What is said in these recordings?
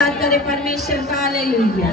करे परमेश्वर का। Hallelujah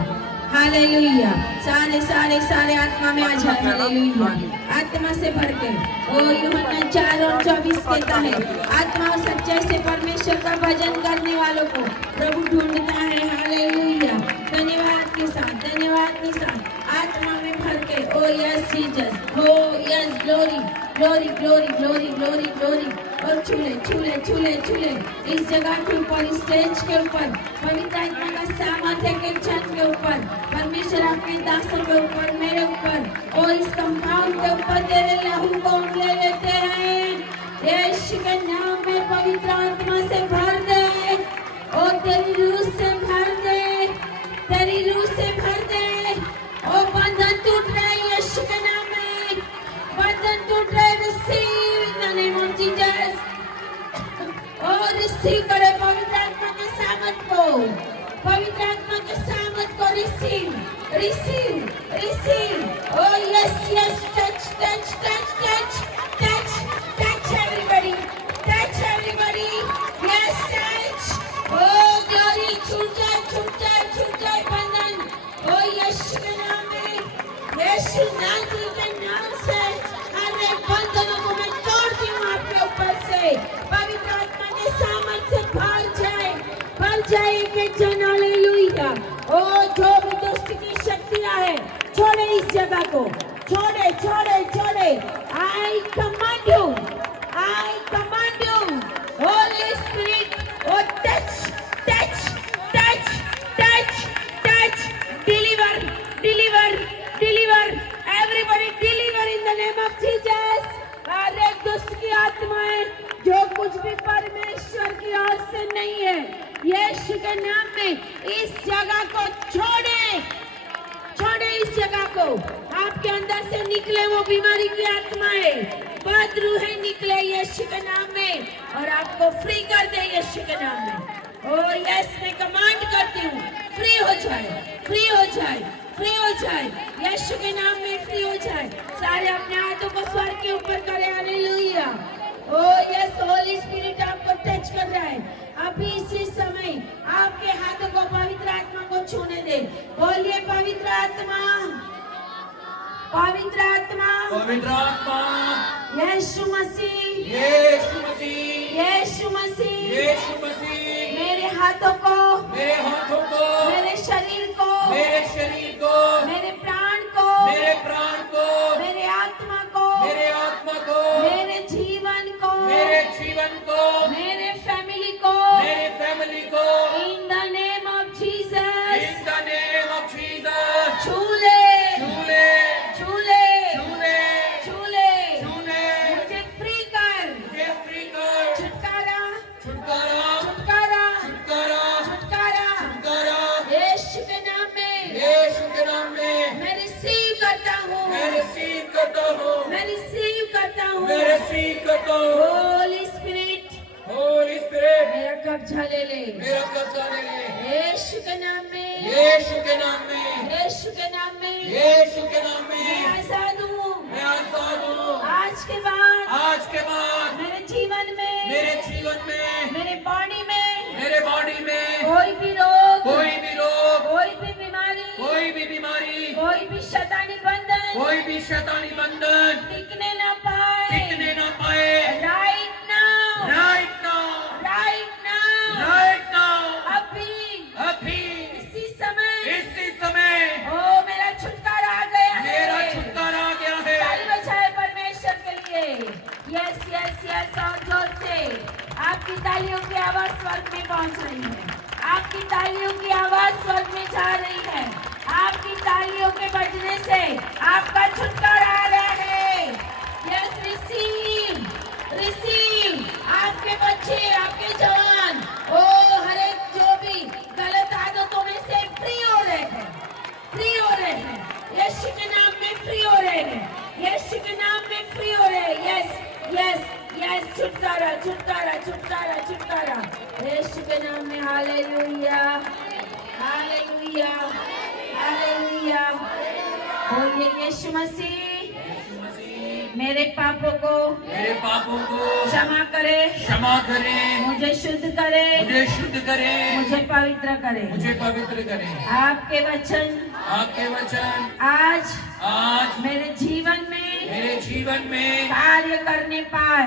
hallelujah. सारे सारे सारे आत्मा में आ जाए। हालेलुया। आत्मा से भर के ओ यूहन्ना 4:24 कहता है, आत्मा और सच्चाई से परमेश्वर का भजन करने वालों को प्रभु ढूंढता है। हालेलुया। धन्यवाद के साथ आत्मा में भर के ओ यस जीसस, ओ yes glory glory glory glory glory glory. और छूले छूले छूले छूले इस जगह के ऊपर, इस स्टेज के ऊपर पवित्र आत्मा का सामर्थ्य के छत के ऊपर, परमेश्वर अपने दासों के ऊपर, मेरे ऊपर और इस कंपाउंड के ऊपर तेरे लहू को ले लेते हैं। यीशु के नाम में पवित्र आत्मा से भर दे और तेरी रूह से भर दे, तेरी रूह से भर दे। और बंधन टूट रहे यीशु के नाम में, बंधन टूट रहे। Receive in the name of Jesus. और रिसीव करे पवित्र आत्मा के सामर्थ को, पवित्र आत्मा के सामर्थ को receive receive receive. Oh yes yes. Touch touch touch touch touch touch everybody, touch everybody. Yes touch. Oh glory. छूट जाए छूट जाए छूट जाए बंधन। ओ यीशु के नाम में, यीशु नाज़री के नाम से हर एक बंधनों को मैं तोड़ती हूँ आपके ऊपर से। पवित्र आत्मा के सामर्थ्य से भर जाए के जन। हालेलुया। ओ जो भी दुष्ट की शक्तियां है, छोड़े इस जगह को, छोड़े छोड़े छोड़े। I command you, I command you Holy Spirit. Oh touch touch touch touch touch. Deliver deliver deliver everybody, deliver in the name of Jesus. हर एक दुष्ट की आत्माएं जो कुछ भी परमेश्वर की ओर से नहीं है, यीशु के नाम में इस जगह को छोड़े, छोड़े इस जगह को। आपके अंदर से निकले वो बीमारी की आत्माएं, बद रूहें निकले यीशु के नाम में और आपको फ्री कर दे यीशु के नाम में। ओ यस, मैं कमांड करती हूँ, फ्री हो जाए, फ्री हो जाए, फ्री हो जाए यीशु के नाम में, फ्री हो जाए। सारे अपने हाथों को स्वर्ग के ऊपर करें। हालेलुया। ओ यस, होली स्पिरिट आपको टच कर रहा है। अभी इसी समय आपके हाथों को पवित्र आत्मा को छूने दे। बोलिए पवित्र आत्मा, पवित्र आत्मा, पवित्र आत्मा। यीशु मसीह, यीशु मसीह, यीशु मसीह, यीशु मसीह। मेरे हाथों को, मेरे हाथों को, मेरे शरीर को, मेरे शरीर को, मेरे प्राण को, मेरे प्राण को, मेरे आत्मा को, मेरे आत्मा को, मेरे जीवन को, मेरे जीवन को, मेरे फैमिली को, मेरे फैमिली को, in the name of Jesus, in the name of Jesus. छूले छूले छूले छूले छूले छूले। मुझे फ्री कर, मुझे फ्री कर। छुटकारा छुटकारा छुटकारा छुटकारा छुटकारा छुटकारा। यीशु के नाम में, यीशु के नाम में मैं रिसीव करता हूँ, मैं रिसीव करता हूँ, मैं रिसीव करता हूँ। मैं रिसीव करता हूँ। होली स्पिरिट होली स्पिरिट मेरा कब्जा ले ले, मेरा कब्जा ले ले। यीशु के नाम में, यीशु के नाम में, यीशु के नाम में, यीशु के नाम मैं में आजाद हूँ। मैं आजाद हूँ। आज के बाद, आज के बाद मेरे जीवन में, मेरे जीवन में, मेरे बॉडी में मेरे बॉडी में कोई भी रोग, कोई भी रोग, कोई भी बीमारी, कोई भी बीमारी, कोई भी शैतानी बंधन कोई भी शैतानी बंधन टिकने ना पाए। टिकने ना पाए। Right now, right now, right now, right now, अभी अभी इसी समय, इसी समय ओ मेरा छुटकारा आ गया मेरा है। छुटकारा आ गया है। ताली बजाए परमेश्वर के लिए। Yes yes yes. और जोर से आपकी तालियों की आवाज स्वर्ग में पहुंच रही है, आपकी तालियों की आवाज स्वर्ग में जा रही है। आपकी तालियों के बजने से आपका छुटकारा आ रहा है। Yes, receive receive. आपके बच्चे, आपके जवान, ओ हर एक जो भी गलत आदतों में से फ्री हो रहे हैं, फ्री हो रहे हैं यीशु के नाम में, फ्री हो रहे हैं यीशु के नाम में, फ्री हो रहे हैं। Yes yes yes. छुटकारा छुटकारा छुटकारा छुटकारा यीशु के नाम में। Hallelujah hallelujah hallelujah. बोलिए यीशु मसीह, मेरे पापों को क्षमा करे, मुझे शुद्ध करे, मुझे पवित्र करे। आपके वचन आज मेरे जीवन में कार्य करने पाए।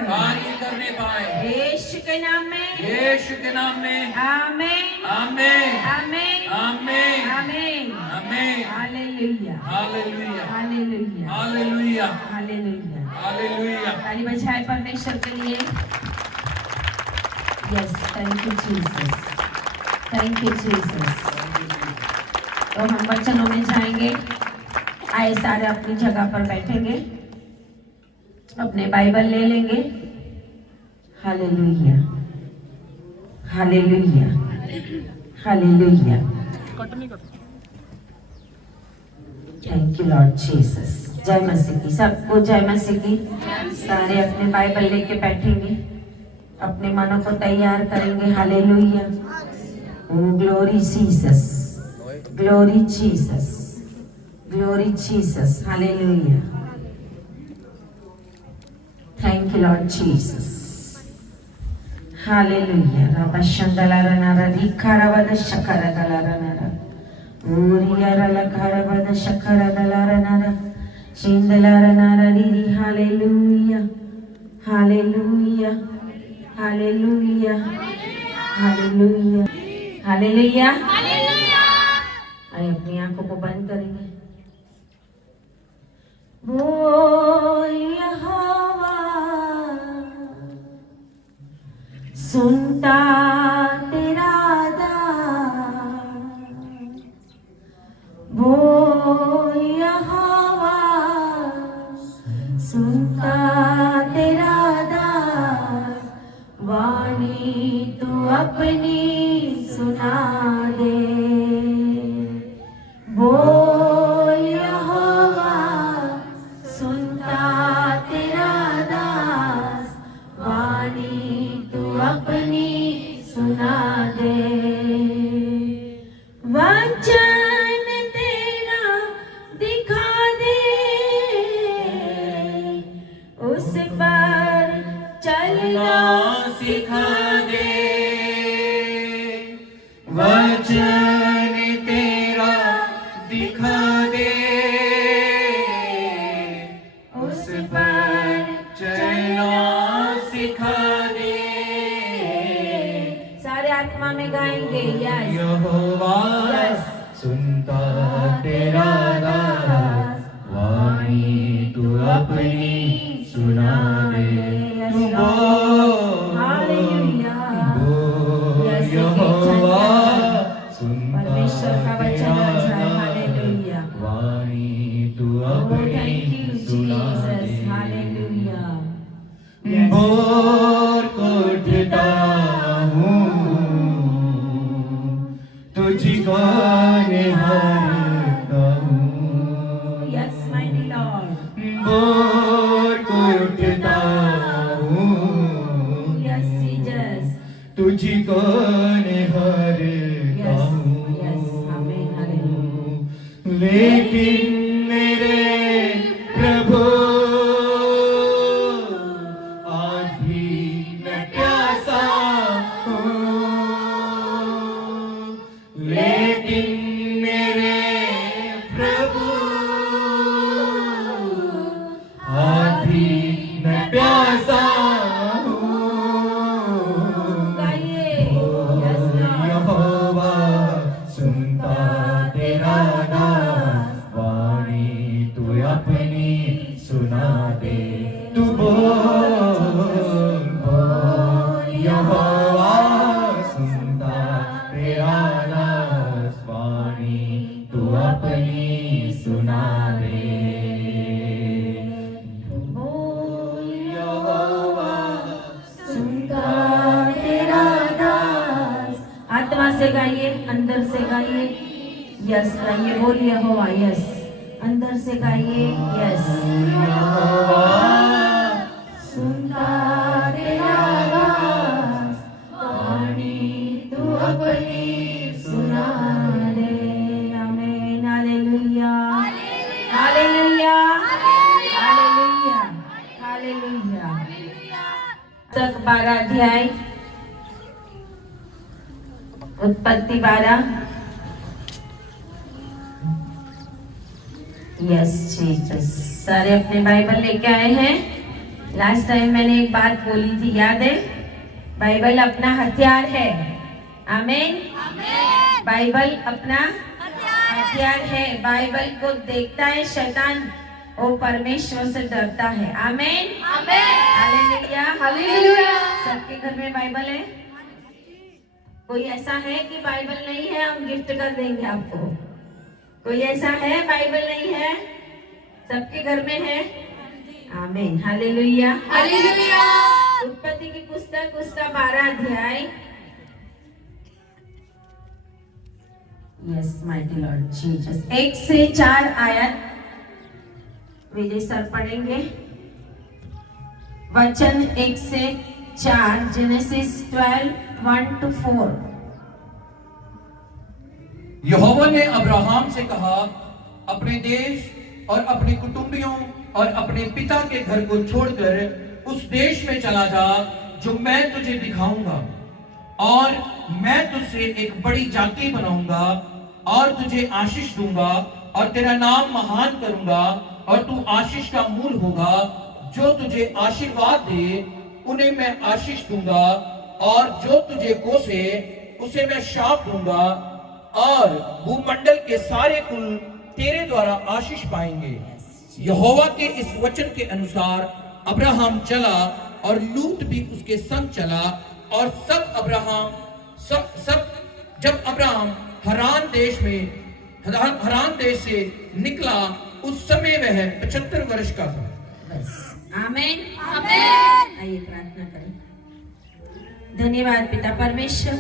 यीशु के नाम में आमीन आमीन आमीन आमीन। आमीन। Hallelujah hallelujah hallelujah hallelujah hallelujah. Hallelujah. ताली बजाए परमेश्वर के लिए। Yes, thank you Jesus, thank you Jesus. तो हम वचनों में जाएंगे। आए सारे अपनी जगह पर बैठेंगे, अपने बाइबल ले लेंगे। Hallelujah hallelujah hallelujah. Thank you Lord Jesus. जय मसीह की, सबको जय मसीह की। सारे अपने बाइबल लेके बैठेंगे, अपने मनों को तैयार करेंगे। Hallelujah. Glory Jesus, glory Jesus, glory Jesus. Hallelujah. Thank you Lord Jesus. Hallelujah. रबशंदलारनारा रिखारावद शकरदलारनारा ऊरियारला खारावद शकरदलारनारा शिंदलारनारा रिरी। Hallelujah hallelujah hallelujah hallelujah hallelujah. आइए अपनी आंखों को बंद करेंगे। बोल यहोवा, सुनता तेरा दास। बोल यहोवा, सुनता तेरा दास। वाणी तू अपनी सुना दे। बोल यहोवा, सुनता तेरा दास। वाणी तू अपनी सुना दे। वचन तेरा दिखा दे, उस पर चलना सिखा दे। वचन तेरा दिखा दे, उस पर चलना सिखा दे। सारे आत्मा में गाएंगे। यस यहोवा, यस। सुनता तेरा दास। वाणी तू अपनी सुना दे। तू बोल, हालेलुया। बोल यस, यहोवा, सुनता परमेश्वर का वचन तेरा आज है। दास। हालेलुया। वाणी तू Oh, अपनी thank you, सुना Jesus. दे। Hallelujah. Yes. भोर को उठता हूँ, तुझको निहारता हूँ। Yes, mighty Lord. भोर को उठता हूँ, Yes, Jesus. तुझको निहारता Yes, हूँ। yes. Amen. Hallelujah. लेकिन मेरे प्रभु, आज भी मैं प्यासा हूँ। लेकिन मेरे प्रभु, आज भी मैं प्यासा हूँ। गाइए। Yes, Lord. यहोवा, सुनता तेरा दास। वाणी तू अपनी सुना दे। तू बोल, बोल यहोवा, सुनता तेरा दास। वाणी तू अपनी सुना दे। बोल यहोवा, सुनता तेरा दास। आत्मा से गाइए, अंदर से गाइए। यस गाइए, बोलिए हो। यस, अंदर से गाइए। यस, सुनता तेरा दास। वाणी तू अपनी सुना दे। आमीन। Hallelujah hallelujah hallelujah. 12 अध्याय, उत्पत्ति 12। यस जीसस, सारे अपने बाइबल लेके आए हैं। लास्ट टाइम मैंने एक बात बोली थी, याद है? बाइबल अपना हथियार है। आमीन। बाइबल अपना हथियार है। बाइबल को देखता है शैतान, वो परमेश्वर से डरता है। आमीन। हालेलुया। सबके घर में बाइबल है? कोई ऐसा है कि बाइबल नहीं है? हम गिफ्ट कर देंगे आपको। कोई ऐसा है बाइबल नहीं है? सबके घर में है? आमीन। हालेलुया। उत्पत्ति की पुस्तक उसका 12 अध्याय। यस माइटी लॉर्ड जीसस, 1 से 4 आयत विजय सर पढ़ेंगे। वचन 1 से 4, जेनेसिस 12, 1 to 4। यहोवा ने अब्राहम से कहा, अपने देश और अपने कुटुंबियों और अपने पिता के घर को छोड़कर उस देश में चला जा जो मैं तुझे दिखाऊंगा, और मैं तुझसे एक बड़ी जाति बनाऊंगा और तुझे आशीष दूंगा और तेरा नाम महान करूंगा और तू आशीष का मूल होगा। जो तुझे आशीर्वाद दे उन्हें मैं आशीष दूंगा, और जो तुझे कोसे उसे मैं शाप दूंगा, और भूमंडल के सारे कुल तेरे द्वारा आशीष पाएंगे। यहोवा के इस वचन के अनुसार अब्राहम चला और लूत भी उसके संग चला, और जब अब्राहम हरान देश से निकला उस समय वह 75 वर्ष का था। आमीन। आइए प्रार्थना करें। धन्यवाद पिता परमेश्वर,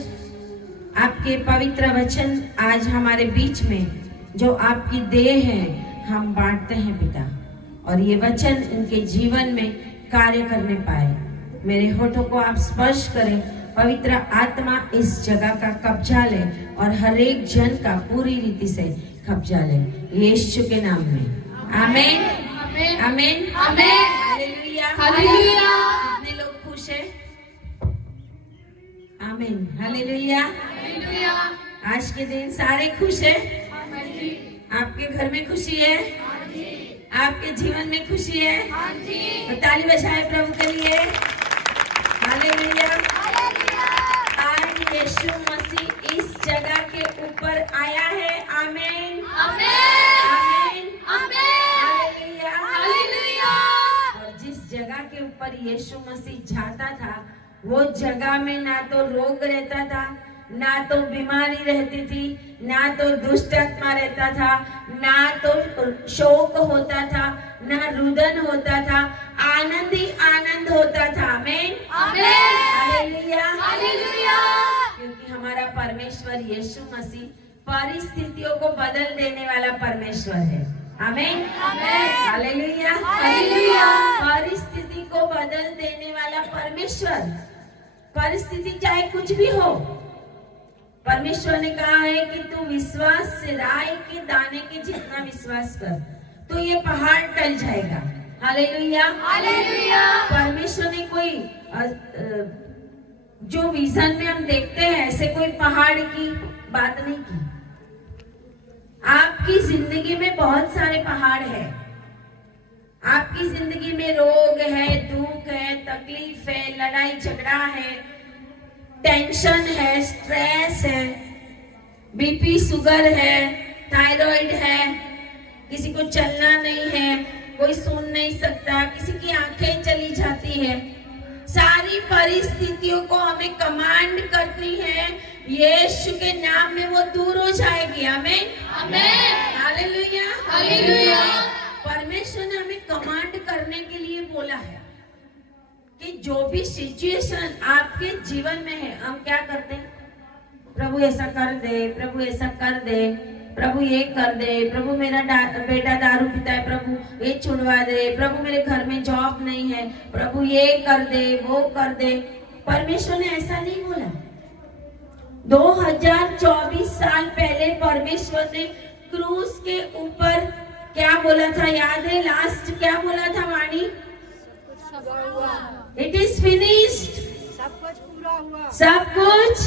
आपके पवित्र वचन आज हमारे बीच में जो आपकी देह है हम बांटते हैं पिता, और ये वचन इनके जीवन में कार्य करने पाए। मेरे होठों को आप स्पर्श करें, पवित्र आत्मा इस जगह का कब्जा ले और हर एक जन का पूरी रीति से कब्जा ले, यीशु के नाम में। आमीन। आमीन। हालेलुया। कितने लोग खुश हैं? आमीन। हालेलुया। आज के दिन सारे खुश हैं? आपके घर में खुशी है? आपके जीवन में खुशी है? तो ताली बजाएं प्रभु के लिए। हालेलुया। आज यीशु मसीह इस जगह के ऊपर आया है। आमीन। हालेलुया। और जिस जगह के ऊपर यीशु मसीह जाता था, वो जगह में ना तो रोग रहता था, ना तो बीमारी रहती थी, ना तो दुष्ट आत्मा रहता था, ना तो शोक होता था, ना रुदन होता था, आनंद ही आनंद होता था। आमीन। हालेलुया। क्योंकि हमारा परमेश्वर यीशु मसीह परिस्थितियों को बदल देने वाला परमेश्वर है। आमीन। हालेलुया। परिस्थिति को बदल देने वाला परमेश्वर, परिस्थिति चाहे कुछ भी हो, परमेश्वर ने कहा है कि तू विश्वास से राई के दाने के जितना विश्वास कर तो ये पहाड़ टल जाएगा। हालेलुया। परमेश्वर ने कोई जो विजन में हम देखते हैं ऐसे कोई पहाड़ की बात नहीं की। आपकी जिंदगी में बहुत सारे पहाड़ है। आपकी जिंदगी में रोग है, दुख है, तकलीफ है, लड़ाई झगड़ा है, टेंशन है, स्ट्रेस है, बीपी शुगर है, थायराइड है, किसी को चलना नहीं है, कोई सुन नहीं सकता, किसी की आंखें चली जाती है। सारी परिस्थितियों को हमें कमांड करनी है, यीशु के नाम में वो दूर हो जाएगी। आमीन। हालेलुया। परमेश्वर ने हमें कमांड करने के लिए बोला है कि जो भी सिचुएशन आपके जीवन में है, हम क्या करते हैं? प्रभु ऐसा कर दे, प्रभु ऐसा कर दे, प्रभु ये कर दे, प्रभु मेरा बेटा दारू पीता है, प्रभु ये छुड़वा दे, प्रभु मेरे घर में जॉब नहीं है, प्रभु ये कर दे, वो कर दे। परमेश्वर ने ऐसा नहीं बोला। 2024 साल पहले परमेश्वर ने क्रूस के ऊपर क्या बोला था? याद है? लास्ट क्या बोला था वाणी? It is finished. सब कुछ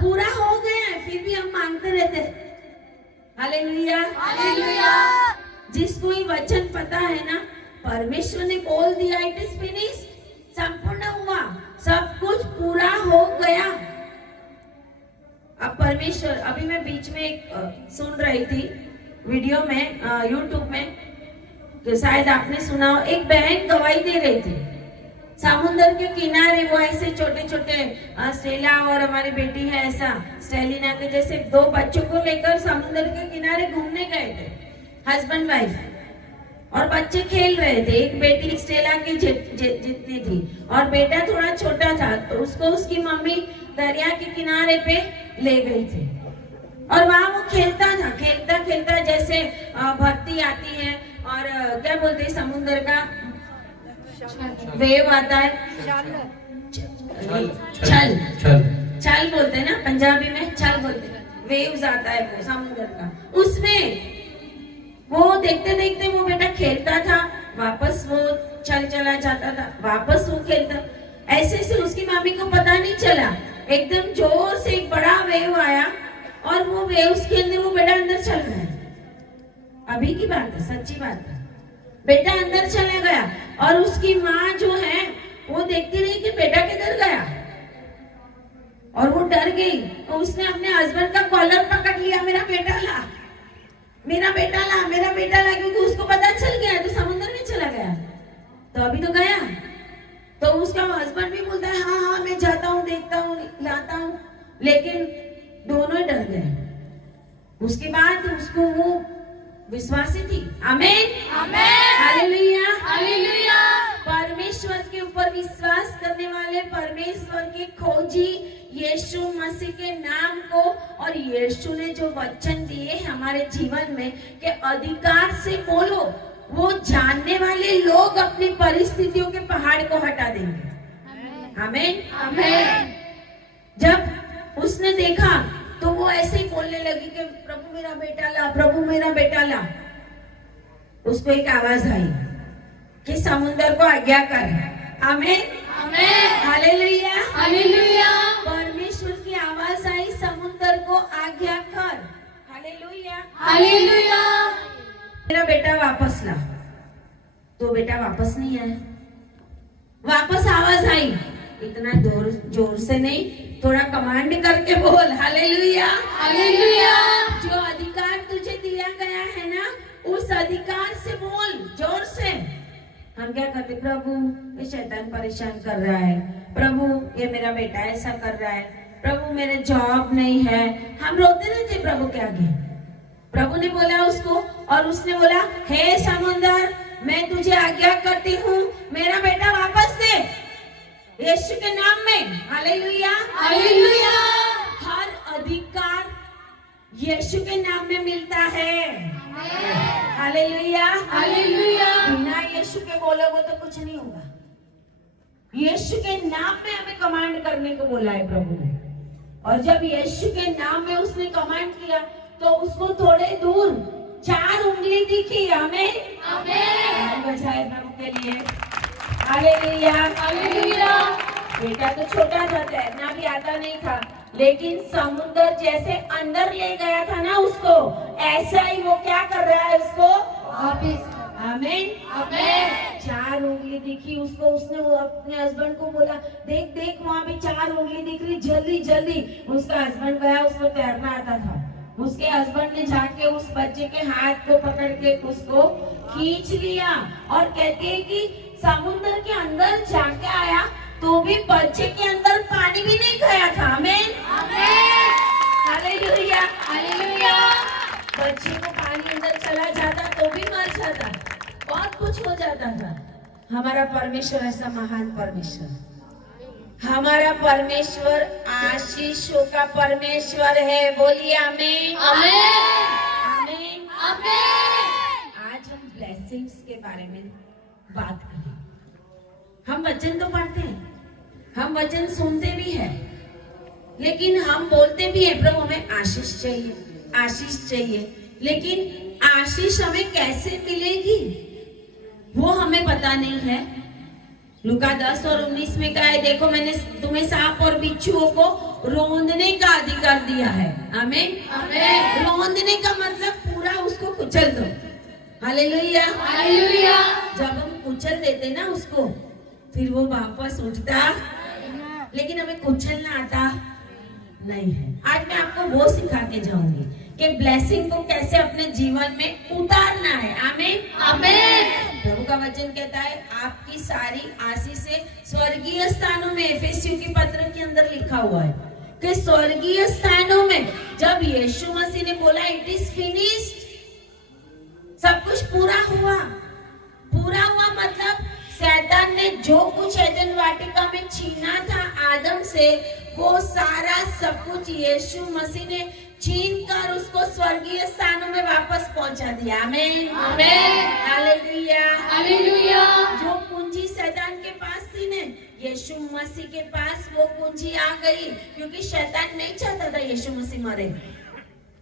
पूरा हो गया है, फिर भी हम मांगते रहते हैं। हालेलुया। जिसको ये वचन पता है ना, परमेश्वर ने बोल दिया इट इज फिनिश, संपूर्ण हुआ, सब कुछ पूरा हो गया। अब परमेश्वर, अभी मैं बीच में एक सुन रही थी वीडियो में, यूट्यूब में, तो शायद आपने सुना हो, एक बहन गवाही दे रही थी समुद्र के किनारे। वो ऐसे छोटे छोटे स्टेला और हमारी बेटी है ऐसा स्टेलिना के जैसे 2 बच्चों को लेकर समुद्र के किनारे घूमने गए थे, हस्बैंड वाइफ, और बच्चे खेल रहे थे। एक बेटी स्टेला की जितनी थी और बेटा थोड़ा छोटा था, तो उसको उसकी मम्मी दरिया के किनारे पे ले गई थी और वहां वो खेलता था। खेलता खेलता जैसे भक्ति आती है और क्या बोलते हैं समुद्र का वेव आता है, छल बोलते हैं ना पंजाबी में, छल बोलते हैं, वेव्स आता है वो समुद्र का। उसमें वो देखते देखते वो बेटा खेलता था, वापस वो चला जाता था, वापस वो खेलता, ऐसे ऐसे उसकी मम्मी को पता नहीं चला, एकदम जोर से एक बड़ा वेव आया और वो वेव्स के अंदर वो बेटा अंदर चल गया। अभी की बात है, सच्ची बात है। बेटा अंदर चला गया और उसकी माँ जो है वो देखती रही कि बेटा किधर गया, और वो डर गई। तो उसने अपने हस्बैंड का कॉलर पकड़ लिया, मेरा बेटा ला, मेरा बेटा ला, मेरा बेटा ला, क्योंकि उसको पता चल गया तो समुद्र में चला गया। तो अभी तो गया, तो उसका हस्बैंड भी बोलता है हाँ मैं जाता हूँ, देखता हूँ, लाता हूँ, लेकिन दोनों ही डर गए। उसके बाद उसको वो विश्वासी थी। आमीन, हालेलुया। परमेश्वर के ऊपर विश्वास करने वाले, परमेश्वर के खोजी यीशु मसीह के नाम को, और यीशु ने जो वचन दिए हमारे जीवन में कि अधिकार से बोलो, वो जानने वाले लोग अपनी परिस्थितियों के पहाड़ को हटा देंगे। आमीन। जब उसने देखा तो वो ऐसे ही बोलने लगी कि प्रभु मेरा बेटा ला, प्रभु मेरा बेटा ला। उसको एक आवाज आई कि समुद्र को आज्ञा कर। आमीन, हालेलुया। परमेश्वर की आवाज आई, समुद्र को आज्ञा कर। हालेलुया। मेरा बेटा वापस ला, तो बेटा वापस नहीं आया। वापस आवाज आई, इतना जोर से नहीं, थोड़ा कमांड करके बोल। हालेलुया। जो अधिकार तुझे दिया गया है ना, उस अधिकार से बोल जोर से। हम क्या करते, प्रभु ये शैतान परेशान कर रहा है, प्रभु ये मेरा बेटा ऐसा कर रहा है, प्रभु मेरे जॉब नहीं है, हम रोते रहते प्रभु के आगे। प्रभु ने बोला उसको, और उसने बोला हे समुद्र मैं तुझे आज्ञा करती हूँ, मेरा बेटा वापस दे यीशु के नाम में। हालेलुया। हर अधिकार यीशु के नाम में मिलता है। हालेलुया। बिना यीशु के बोलोगे तो कुछ नहीं होगा। यीशु के नाम में हमें कमांड करने को बोला है प्रभु ने, और जब यीशु के नाम में उसने कमांड किया तो उसको थोड़े दूर 4 उंगली दिखी। आमीन। बजाए प्रभु के लिए। हालेलुया। बेटा तो छोटा था, तैरना भी आता नहीं था, लेकिन समुद्र जैसे अंदर ले गया था ना उसको, ऐसा ही वो क्या कर रहा है उसको वापिस। आमीन। 4 उंगली दिखी उसको। उसने वो अपने हस्बैंड को बोला देख देख वहाँ भी 4 उंगली दिख रही, जल्दी जल्दी। उसका हस्बैंड गया, उसको तैरना आता था। उसके हस्बैंड ने जाके उस बच्चे के हाथ को पकड़ के उसको खींच लिया, और कहते हैं कि समुद्र के अंदर जाके आया तो भी बच्चे के अंदर पानी भी नहीं गया था। आमीन। हालेलुया। बच्चे को पानी अंदर चला जाता तो भी मर जाता, बहुत कुछ हो जाता था। हमारा परमेश्वर ऐसा महान परमेश्वर, हमारा परमेश्वर आशीषों का परमेश्वर है। बोलिए आमीन। आज हम ब्लेसिंग्स के बारे में बात करें। हम वचन तो पढ़ते हैं, हम वचन सुनते भी हैं, लेकिन हम बोलते भी हैं प्रभु हमें आशीष चाहिए, आशीष चाहिए। लेकिन आशीष हमें कैसे मिलेगी वो हमें पता नहीं है। लूका 10 और 19 में कहा है, देखो मैंने तुम्हें सांप और बिच्छुओं को रोंदने का अधिकार दिया है। आमीन। आमीन। रोंदने का मतलब पूरा उसको कुचल दो। हालेलुया। हालेलुया। जब हम कुचल देते ना उसको, फिर वो वापस उठता, लेकिन हमें कुचलना आता नहीं है। आज मैं आपको वो सिखा के जाऊंगी कि ब्लेसिंग को कैसे अपने जीवन में उतारना है। आमीन। आमीन। प्रभु का वचन कहता है, आपकी सारी आशीषें स्वर्गीय स्थानों में, एफेसियों के पत्र के अंदर लिखा हुआ है कि स्वर्गीय स्थानों में जब यीशु मसीह ने बोला इट इज फिनिश्ड, सब कुछ पूरा हुआ। पूरा हुआ मतलब शैतान ने जो कुछ एदन वाटिका में छीना था आदम से, वो सारा सब कुछ यीशु मसीह ने छीन कर उसको स्वर्गीय स्थानों में वापस पहुंचा दिया। आमीन। आमीन। हालेलुया। हालेलुया। जो कुंजी शैतान के पास थी ने, यीशु मसीह के पास वो कुंजी आ गई, क्योंकि शैतान नहीं चाहता था यीशु मसीह मरे।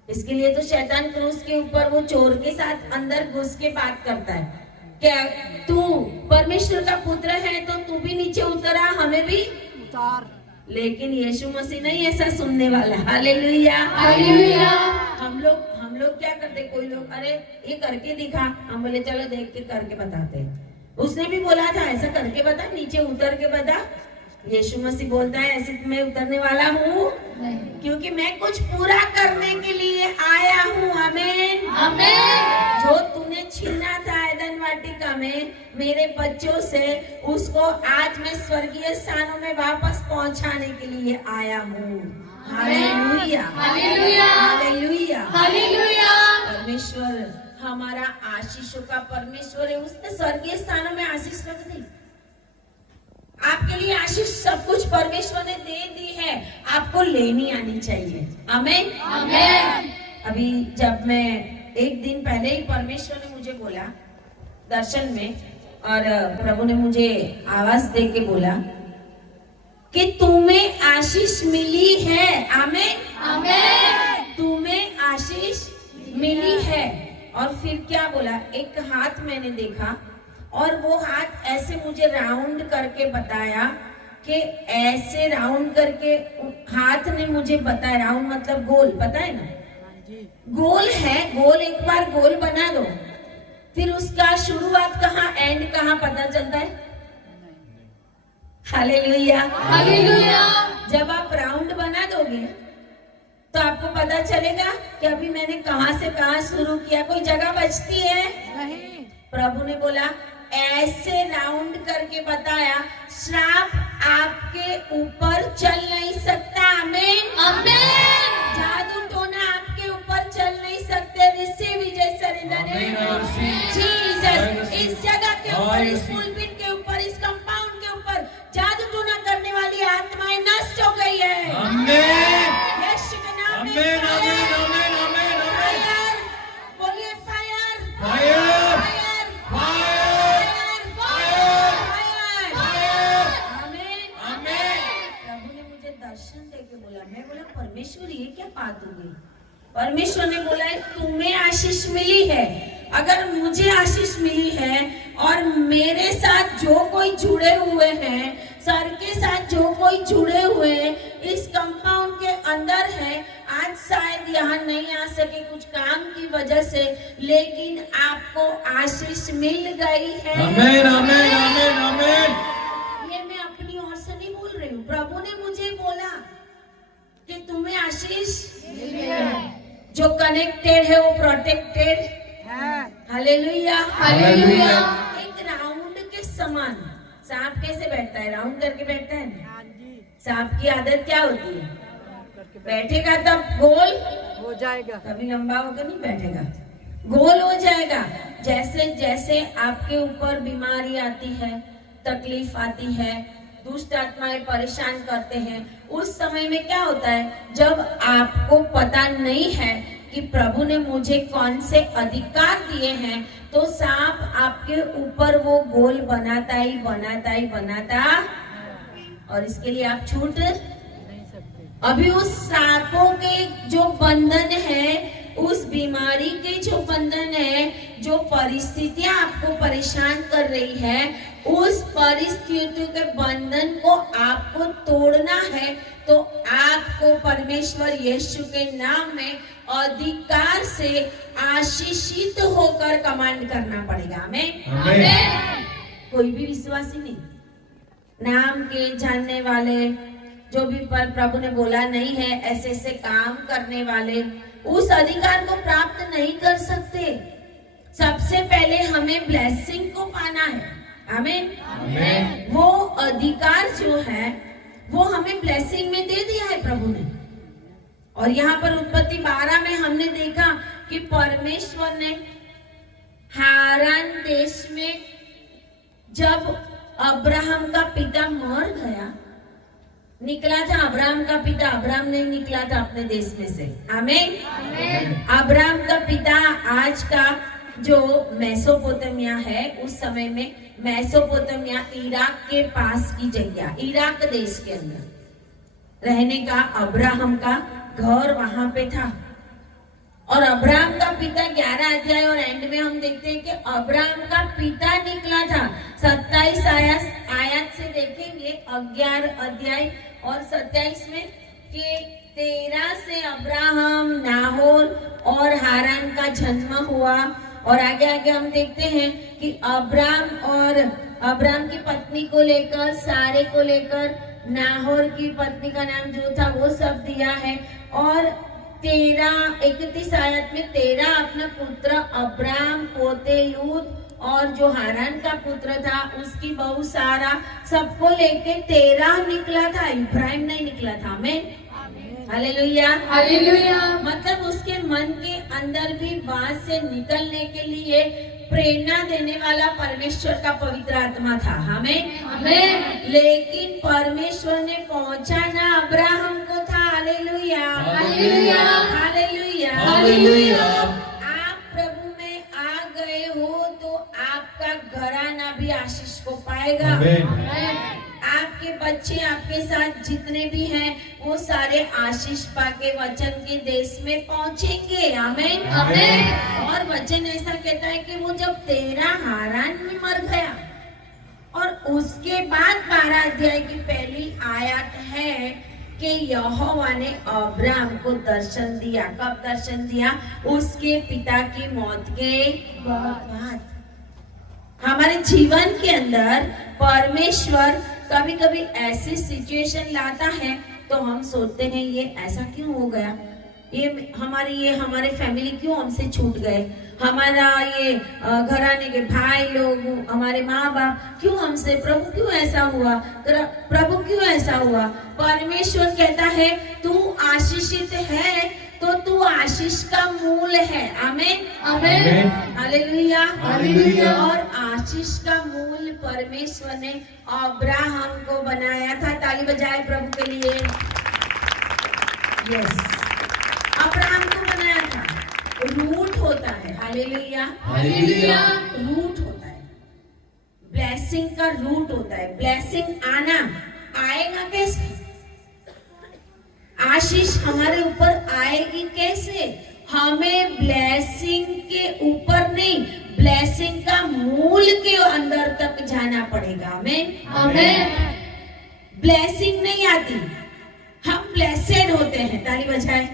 इसके लिए तो शैतान क्रूस के ऊपर वो चोर के साथ अंदर घुस के बात करता है, क्या तू परमेश्वर का पुत्र है तो तू भी नीचे उतरा, हमें भी उतार। लेकिन यीशु मसीह नहीं ऐसा सुनने वाला। हालेलुया। हालेलुया। हम लोग क्या करते, कोई लोग अरे ये करके दिखा, हम बोले चलो देख के करके बताते हैं। उसने भी बोला था ऐसा करके बता, नीचे उतर के बता। यीशु मसीह बोलता है ऐसे मैं उतरने वाला हूँ, क्योंकि मैं कुछ पूरा करने के लिए आया हूँ। आमीन। आमीन। जो तूने छीना था एदन वाटिका में मेरे बच्चों से, उसको आज मैं स्वर्गीय स्थानों में वापस पहुंचाने के लिए आया हूँ। हालेलुया। हालेलुया। हालेलुया। हालेलुया। परमेश्वर हमारा आशीषों का परमेश्वर है, उसने स्वर्गीय स्थानों में आशीष रख दी। आपके लिए आशीष सब कुछ परमेश्वर ने दे दी है, आपको लेनी आनी चाहिए। आमीन। आमीन। अभी जब मैं एक दिन पहले ही परमेश्वर ने मुझे बोला दर्शन में, और प्रभु ने मुझे आवाज दे के बोला कि तुम्हें आशीष मिली है। आमीन। आमीन। तुम्हें आशीष मिली है। और फिर क्या बोला, एक हाथ मैंने देखा और वो हाथ ऐसे मुझे राउंड करके बताया कि ऐसे राउंड करके हाथ ने मुझे बताया, राउंड मतलब गोल, पता है ना, गोल है, गोल एक बार गोल बना दो, फिर उसका शुरुआत कहाँ एंड कहाँ पता चलता है। हालेलुया। हालेलुया। जब आप राउंड बना दोगे तो आपको पता चलेगा कि अभी मैंने कहाँ से कहाँ शुरू किया, कोई जगह बचती है नहीं। प्रभु ने बोला ऐसे राउंड करके बताया, श्राप आपके ऊपर चल नहीं सकता। आमीन। आमीन। जादू टोना आपके ऊपर चल नहीं सकते। रिसीव विजय जीसस। इस जगह के ऊपर, इस पुलपिट के ऊपर, इस कंपाउंड के ऊपर जादू टोना करने वाली आत्माएं नष्ट हो गई है। आमीन। यीशु के नाम में आमीन। आमीन। आमीन। फायर बोलिए, फायर फायर परमेश्वर ये क्या बात हो गई। परमेश्वर ने बोला है तुम्हें आशीष मिली है। अगर मुझे आशीष मिली है और मेरे साथ जो कोई जुड़े हुए हैं, सर के साथ जो कोई जुड़े हुए हैं, इस कंपाउंड के अंदर है, आज शायद यहाँ नहीं आ सके कुछ काम की वजह से, लेकिन आपको आशीष मिल गई है। आमीन। आमीन। आमीन। आमीन। ये मैं अपनी ओर से नहीं बोल रही हूँ, प्रभु ने मुझे बोला कि तुम्हें आशीष जो कनेक्टेड है वो प्रोटेक्टेड है। हालेलुया। हालेलुया। एक राउंड के समान सांप कैसे बैठता है, राउंड करके बैठता है ना। सांप की आदत क्या होती है, बैठेगा तब गोल हो जाएगा, कभी लंबा होकर नहीं बैठेगा, गोल हो जाएगा। जैसे जैसे आपके ऊपर बीमारी आती है, तकलीफ आती है, दुष्ट आत्माएं परेशान करते हैं, उस समय में क्या होता है, जब आपको पता नहीं है कि प्रभु ने मुझे कौन से अधिकार दिए हैं, तो सांप आपके ऊपर वो गोल बनाता ही बनाता ही बनाता, और इसके लिए आप छूट नहीं सकते। अभी उस सांपों के जो बंधन है, उस बीमारी के जो बंधन है, जो परिस्थितियां आपको परेशान कर रही है, उस परिस्थितियों के बंधन को आपको तोड़ना है तो आपको परमेश्वर यीशु के नाम में अधिकार से आशीषित होकर कमांड करना पड़ेगा। आमीन। कोई भी विश्वासी नहीं, नाम के जानने वाले, जो भी पर प्रभु ने बोला नहीं है, ऐसे ऐसे काम करने वाले उस अधिकार को प्राप्त नहीं कर सकते। सबसे पहले हमें ब्लेसिंग को पाना है। आमीन। वो अधिकार जो है वो हमें ब्लेसिंग में दे दिया है प्रभु ने। और यहाँ पर उत्पत्ति 12 में हमने देखा कि परमेश्वर ने हारान देश में जब अब्राहम का पिता मर गया, निकला था अब्राहम का पिता, अब्राहम नहीं निकला था अपने देश में से। आमीन। अब्राहम का पिता आज का जो मेसोपोटामिया है, उस समय में मेसोपोटामिया इराक के पास की जगह, इराक देश के अंदर रहने का अब्राहम का घर वहां पे था। और अब्राहम का पिता 11 अध्याय और एंड में हम देखते हैं कि अब्राहम का पिता निकला था। 27 आयत से देखेंगे 11 अध्याय और 27 में कि 13 से अब्राहम, नाहोर और हारान का जन्म हुआ। और आगे आगे हम देखते हैं कि अब्राहम की पत्नी को लेकर, सारे को लेकर, नाहोर की पत्नी का नाम जो था वो सब दिया है। और 31 आयत में 13 अपना पुत्र अब्राम, पोते लूत और जो हारान का पुत्र था उसकी बहू सारा, सबको लेके 13 निकला था, इब्राहिम नहीं निकला था। आमीन। हालेलुया। हालेलुया। मतलब उसके मन के अंदर भी वहां से निकलने के लिए प्रेरणा देने वाला परमेश्वर का पवित्र आत्मा था। आमीन। लेकिन परमेश्वर ने पहुंचाना अब्राहम को था। हालेलुया। हालेलुया। हालेलुया। हालेलुया। आप प्रभु में आ गए हो तो आपका घराना भी आशीष को पाएगा। आपके बच्चे, आपके साथ जितने भी हैं वो सारे आशीष पाके वचन के देश में पहुंचेंगे। आमीन। और वचन ऐसा कहता है कि वो जब 13 हारान में मर गया और उसके बाद 12 अध्याय की पहली आयत है कि यहोवा ने अब्राहम को दर्शन दिया। कब दर्शन दिया? उसके पिता की मौत के बाद। हमारे जीवन के अंदर परमेश्वर कभी कभी ऐसी सिचुएशन लाता है तो हम सोचते हैं ये ऐसा क्यों हो गया, ये हमारे फैमिली क्यों हमसे छूट गए, हमारा ये घराने के भाई लोग, हमारे माँ बाप क्यों हमसे, प्रभु क्यों ऐसा हुआ, प्रभु क्यों ऐसा हुआ। परमेश्वर कहता है तू आशीषित है तो तू आशीष का मूल है। आमीन। आमीन। हालेलुया। हालेलुया। और आशीष का मूल परमेश्वर ने अब्राहम को बनाया था। ताली बजाए प्रभु के लिए। यस, अब्राहम को बनाया था। रूट होता है। हालेलुया। हालेलुया। रूट होता है, ब्लेसिंग का रूट होता है। ब्लेसिंग आएगा कैसे? आशीष हमारे ऊपर आएगी कैसे? हमें ब्लेसिंग के ऊपर नहीं, ब्लेसिंग का मूल के अंदर तक जाना पड़ेगा। आमीन। आमीन। ब्लेसिंग नहीं आती, हम ब्लेसेड होते हैं। ताली बजाए।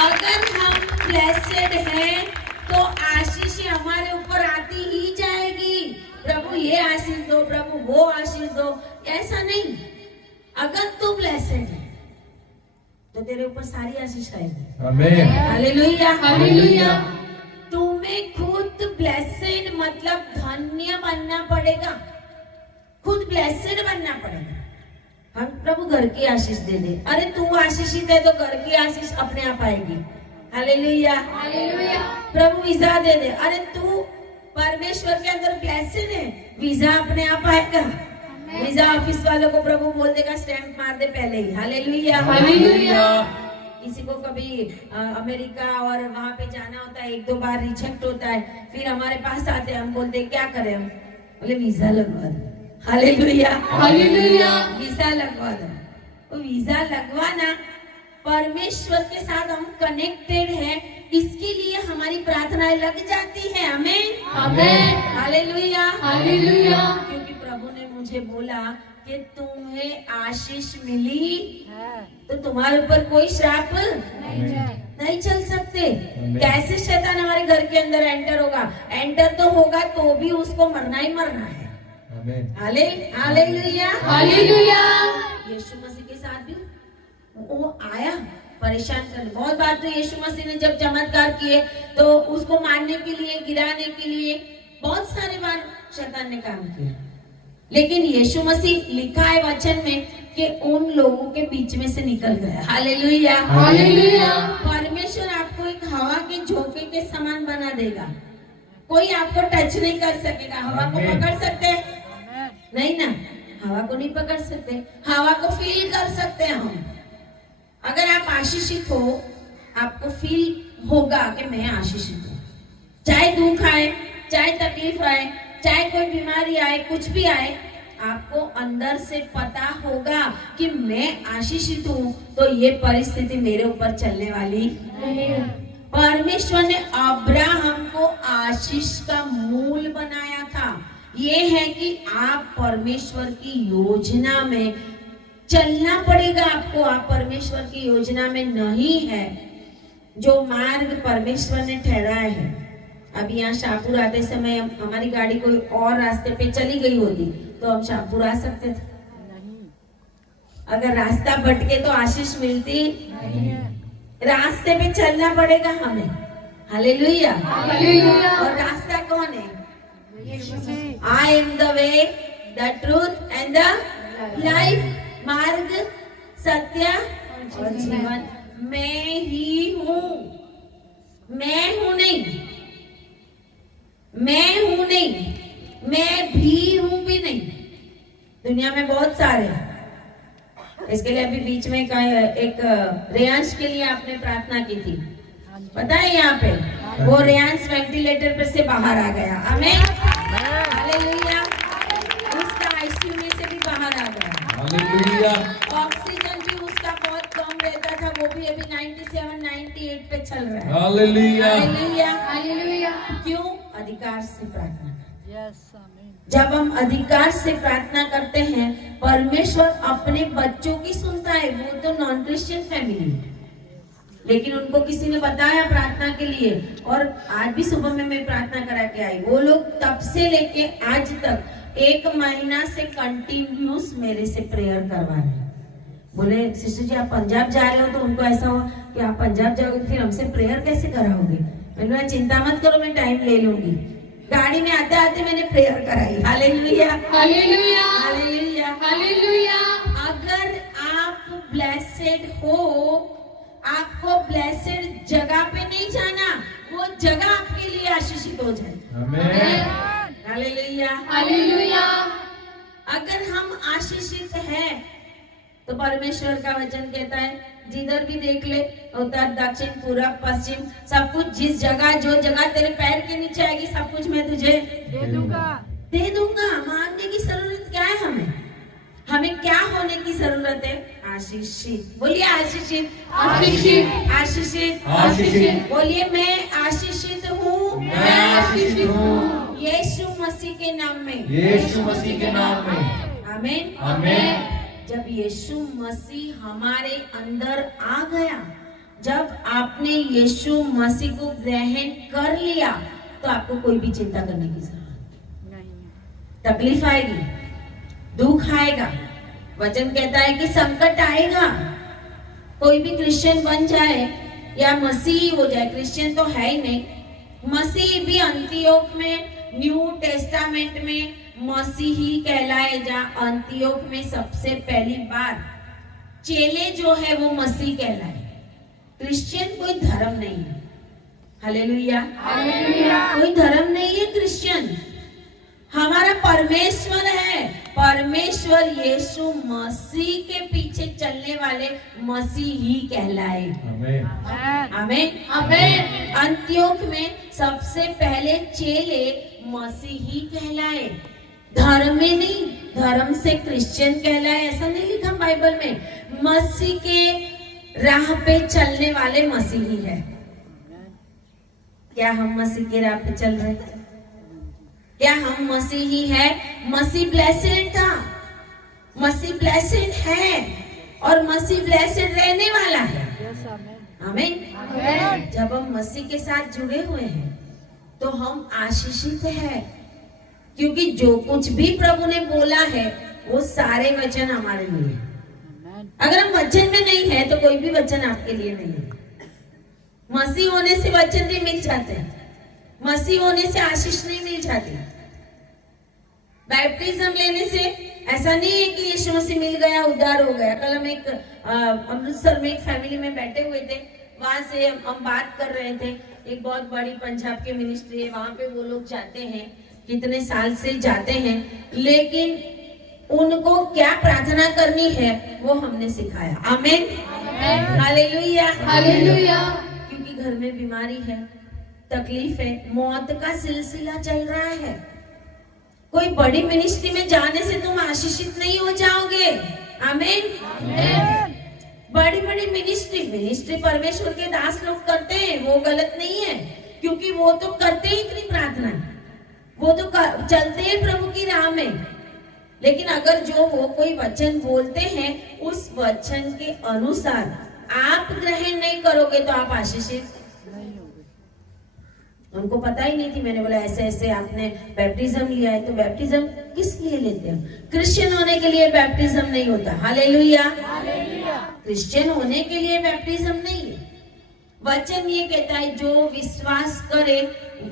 अगर हम ब्लेसेड हैं तो आशीष हमारे ऊपर आती ही जाएगी। प्रभु ये आशीष दो, प्रभु वो आशीष दो, ऐसा नहीं। अगर तू ब्लेसेड है तो तेरे ऊपर सारी आशीष आएगी। आमीन। हालेलुया। हालेलुया। तुम्हें खुद ब्लेसेड मतलब धन्य बनना पड़ेगा, खुद ब्लेसेड बनना पड़ेगा। हम प्रभु घर की आशीष दे दे, अरे तू आशीषित है तो घर की आशीष अपने आप आएगी। हालेलुया। हालेलुया। प्रभु वीजा दे दे, अरे तू परमेश्वर के अंदर ब्लेसेड है, वीजा अपने आप आएगा। वीजा ऑफिस वालों को प्रभु बोल देगा स्टैंप मार दे पहले ही। हालेलुया। हालेलुया। किसी को कभी अमेरिका और वहां पे जाना होता है, 1-2 बार रिजेक्ट होता है, फिर हमारे पास आते हैं, हम बोलते क्या करें, हम बोले वीजा लगवा दो। हालेलुया। हालेलुया। वीजा लगवा दो। वो वीजा लगवाना परमेश्वर के साथ हम कनेक्टेड हैं, इसके लिए हमारी प्रार्थनाएं लग जाती है। आमीन आमीन। Hallelujah hallelujah. क्योंकि प्रभु ने मुझे बोला कि तुम्हें आशीष मिली तो तुम्हारे ऊपर कोई श्राप नहीं चल सकते। कैसे शैतान हमारे घर के अंदर एंटर होगा? एंटर तो होगा तो भी उसको मरना ही मरना है। Hallelujah hallelujah. यीशु मसीह के साथ भी वो आया परेशान करने। बहुत बार तो यीशु मसीह ने जब चमत्कार किए तो उसको मारने के लिए, गिराने के लिए बहुत सारे बार शैतान ने काम किया, लेकिन यीशु मसीह लिखा है वचन में कि उन लोगों के बीच में से निकल गया। Hallelujah hallelujah. परमेश्वर आपको एक हवा के झोंके के समान बना देगा। कोई आपको टच नहीं कर सकेगा। हवा को पकड़ सकते हैं? नहीं ना, हवा को नहीं पकड़ सकते। हवा को फील कर सकते हैं हम। अगर आप आशीषित हो, आपको फील होगा कि मैं आशीषित हूँ। चाहे दुख आए, चाहे तकलीफ आए, चाहे कोई बीमारी आए, कुछ भी आए, आपको अंदर से पता होगा कि मैं आशीषित हूँ, तो ये परिस्थिति मेरे ऊपर चलने वाली नहीं है। परमेश्वर ने अब्राहम को आशीष का मूल बनाया था। ये है कि आप परमेश्वर की योजना में चलना पड़ेगा आपको। आप परमेश्वर की योजना में नहीं है। जो मार्ग परमेश्वर ने ठहराया है, अब यहाँ शाहपुर आते समय हमारी गाड़ी कोई और रास्ते पे चली गई होती तो हम शाहपुर आ सकते थे। अगर रास्ता भटके तो आशीष मिलती नहीं। रास्ते पे चलना पड़ेगा हमें। Hallelujah hallelujah. और रास्ता कौन है? I am the way, the truth and the life. मार्ग, सत्य और जीवन। मैं ही हूँ। मैं हूँ नहीं, मैं हूँ नहीं, मैं भी हूँ भी नहीं। दुनिया में बहुत सारे हैं। इसके लिए अभी बीच में एक रेयांश के लिए आपने प्रार्थना की थी, पता है? यहाँ पे वो रेयांश वेंटिलेटर पे से बाहर आ गया। आमीन हालेलुया। उसका आईसीयू में से भी बाहर आ गया। हालेलुया। ऑक्सीजन भी उसका बहुत कम रहता था, वो भी अभी 97, 98 पे चल रहा है। हालेलुया। Hallelujah hallelujah. क्यों? अधिकार से प्रार्थना। यस आमीन। जब हम अधिकार से प्रार्थना करते हैं, परमेश्वर अपने बच्चों की सुनता है। वो तो नॉन क्रिश्चियन फैमिली है, लेकिन उनको किसी ने बताया प्रार्थना के लिए, और आज भी सुबह में मैं प्रार्थना करा के आई। वो लोग तब से लेके आज तक 1 महीना से कंटिन्यूस मेरे से प्रेयर करवा रहे हैं। बोले सिस्टर जी आप पंजाब जा रहे हो, तो उनको ऐसा हुआ कि आप पंजाब जाओगे फिर हमसे प्रेयर कैसे कराओगे? मैंने बोला चिंता मत करो, मैं टाइम ले लूंगी। गाड़ी में आते आते मैंने प्रेयर कराई। Hallelujah hallelujah. Hallelujah hallelujah. अगर आप ब्लेसेड हो, आपको ब्लेसेड जगह पे नहीं जाना, वो जगह आपके लिए आशीषित हो जाए। आमीन। Hallelujah hallelujah. अगर हम आशीषित हैं तो परमेश्वर का वचन कहता है जिधर भी देख ले, उत्तर दक्षिण पूरब पश्चिम, सब कुछ जिस जगह जो जगह तेरे पैर के नीचे आएगी, सब कुछ मैं तुझे दे दूंगा। दे दूंगा। मांगने की जरूरत क्या है? हमें क्या होने की जरूरत है? आशीषित। बोलिए आशीषित। आशीषित। आशीषित। आशीषित। बोलिए मैं आशीषित हूँ। मैं आशीषित हूँ। यीशु मसीह के नाम में। यीशु मसीह के नाम में। आमीन। आमीन। जब यीशु मसीह हमारे अंदर आ गया, जब आपने यीशु मसीह को ग्रहण कर लिया, तो आपको कोई भी चिंता करने की जरूरत नहीं। तकलीफ आएगी, दुख आएगा, वचन कहता है कि संकट आएगा। कोई भी क्रिश्चियन बन जाए या मसीही हो जाए, क्रिश्चियन तो है ही नहीं, मसीह भी अंतियोक में, न्यू टेस्टामेंट में मसीही कहलाए। जहाँ अंतियोक में सबसे पहली बार चेले जो है वो मसीह कहलाए। क्रिश्चियन कोई धर्म नहीं है। हालेलुया। हालेलुया। कोई धर्म नहीं है क्रिश्चियन, हमारा परमेश्वर है। परमेश्वर यीशु मसीह के पीछे चलने वाले मसीह ही कहलाए। आमीन। आमीन। आमीन। अंत्योक में सबसे पहले चेले मसीह ही कहलाए, धर्म में नहीं। धर्म से क्रिश्चियन कहलाए ऐसा नहीं लिखा बाइबल में। मसीह के राह पे चलने वाले मसीही है। क्या हम मसीह के राह पे चल रहे हैं? क्या हम मसीही है? मसीह ब्लेसेड था, मसीह ब्लेसेड है और मसीह ब्लेसेड रहने वाला है। आमीन। जब हम मसीह के साथ जुड़े हुए हैं तो हम आशीषित हैं, क्योंकि जो कुछ भी प्रभु ने बोला है वो सारे वचन हमारे लिए है। अगर हम वचन में नहीं है तो कोई भी वचन आपके लिए नहीं है। मसीह होने से वचन नहीं मिल जाते, मसीह होने से आशीष नहीं मिल जाती। बैप्टिज्म लेने से ऐसा नहीं है कि यीशु मसीह मिल गया उद्धार हो गया। कल हम एक अमृतसर में एक फैमिली में बैठे हुए थे, वहां से हम बात कर रहे थे। एक बहुत बड़ी पंजाब की मिनिस्ट्री है, वहां पे वो लोग जाते हैं, कितने साल से जाते हैं, लेकिन उनको क्या प्रार्थना करनी है वो हमने सिखाया। आमीन, हालेलुया, हालेलुया। क्योंकि घर में बीमारी है, तकलीफ है, मौत का सिलसिला चल रहा है। कोई बड़ी मिनिस्ट्री में जाने से तुम आशीषित नहीं हो जाओगे। आमीन। बड़ी बड़ी मिनिस्ट्री परमेश्वर के दास लोग करते हैं, वो गलत नहीं है, क्योंकि वो तो करते ही इतनी प्रार्थना, वो तो चलते हैं प्रभु की राह में। लेकिन अगर जो वो कोई वचन बोलते हैं उस वचन के अनुसार आप ग्रहण नहीं करोगे तो आप आशीषित नहीं होगे। उनको पता ही नहीं थी। मैंने बोला ऐसे ऐसे आपने बैप्टिज्म लिया है, तो बैप्टिज्म किस लिए लेते हैं? क्रिश्चियन होने के लिए बैप्टिज्म नहीं होता। हालेलुया, क्रिश्चियन होने के लिए बैप्टिज्म नहीं है। वचन ये कहता है जो विश्वास करे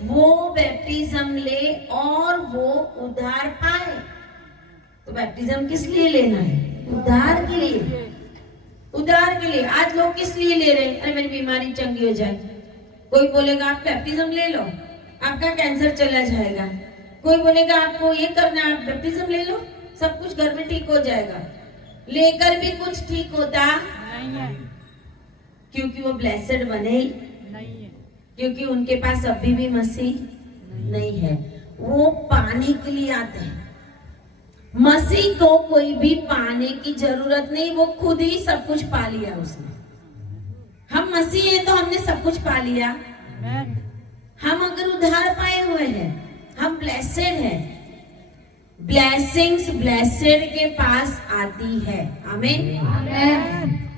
वो बैप्टिज्म ले और वो उद्धार पाए। तो बैप्टिज्म किस लिए लेना है? उद्धार के लिए, उद्धार के लिए। आज लोग किस लिए ले रहे हैं? अरे मेरी बीमारी चंगी हो जाए। कोई बोलेगा आप बैप्टिज्म ले लो, आपका कैंसर चला जाएगा। कोई बोलेगा आपको ये करना, आप बैप्टिज्म ले लो, सब कुछ घर में ठीक हो जाएगा। लेकर भी कुछ ठीक होता नहीं है, क्योंकि वो ब्लेसेड बने ही नहीं है, क्योंकि उनके पास अभी भी मसीह नहीं है। वो पाने के लिए आते हैं। मसीह को कोई भी पाने की जरूरत नहीं, वो खुद ही सब कुछ पा लिया उसने। हम मसीह हैं तो हमने सब कुछ पा लिया। हम अगर उद्धार पाए हुए हैं, हम ब्लेसेड हैं। ब्लेसिंग्स ब्लेसेड के पास आती है। आमीन।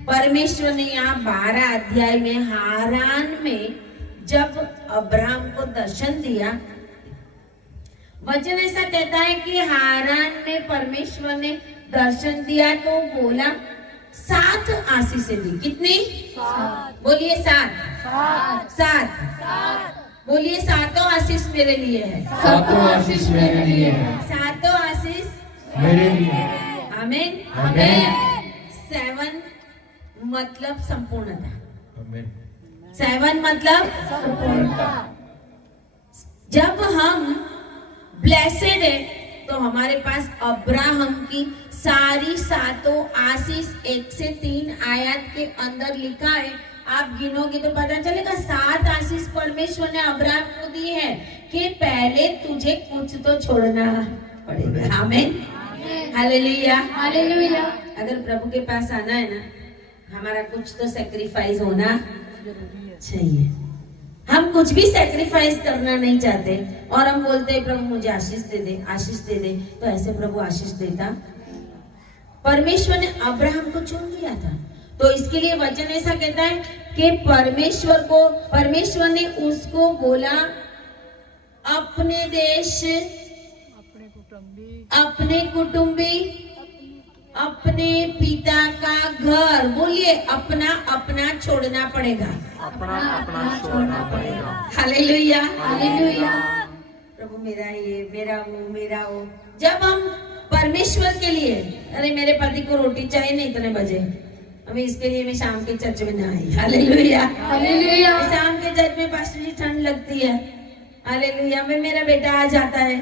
परमेश्वर ने यहाँ 12 अध्याय में हारान में जब अब्राहम को दर्शन दिया, वचन ऐसा कहता है कि हारान में परमेश्वर ने दर्शन दिया तो बोला 7 आशीषें दी। कितनी? 7। बोलिए 7। 7 बोलिए, 7 आशीष मेरे लिए है। 7 आशीष मेरे लिए है। 7 आशीष मेरे लिए। आमीन। आमीन। 7 मतलब संपूर्णता। आमीन। 7 मतलब संपूर्णता। जब हम ब्लेसेड है तो हमारे पास अब्राहम की सारी 7 आशीष 1 से 3 आयत के अंदर लिखा है। आप गिनोगे तो पता चलेगा 7 आशीष परमेश्वर ने अब्राहम को दी है कि पहले तुझे कुछ तो छोड़ना पड़ेगा। आमीन, हालेलुया, हालेलुया। अगर प्रभु के पास आना है ना, हमारा कुछ तो सैक्रिफाइस होना चाहिए। हम कुछ भी सैक्रिफाइस करना नहीं चाहते और हम बोलते हैं प्रभु मुझे आशीष दे दे, आशीष दे दे। तो ऐसे प्रभु आशीष देता? परमेश्वर ने अब्राहम को चुन लिया था, तो इसके लिए वचन ऐसा कहता है कि परमेश्वर ने उसको बोला अपने देश, अपने कुटुंबी, अपने पिता का घर, बोलिए अपना अपना छोड़ना पड़ेगा। अपना छोड़ना पड़ेगा। Hallelujah, hallelujah. प्रभु मेरा ये, मेरा वो, मेरा वो। जब हम परमेश्वर के लिए, अरे मेरे पति को रोटी चाहिए नहीं इतने बजे, अभी इसके लिए मैं शाम के चर्च में ना आई। Hallelujah, hallelujah. शाम के चर्च में पास्टर जी ठंड लगती है। हालेलुया, में मेरा बेटा आ जाता है।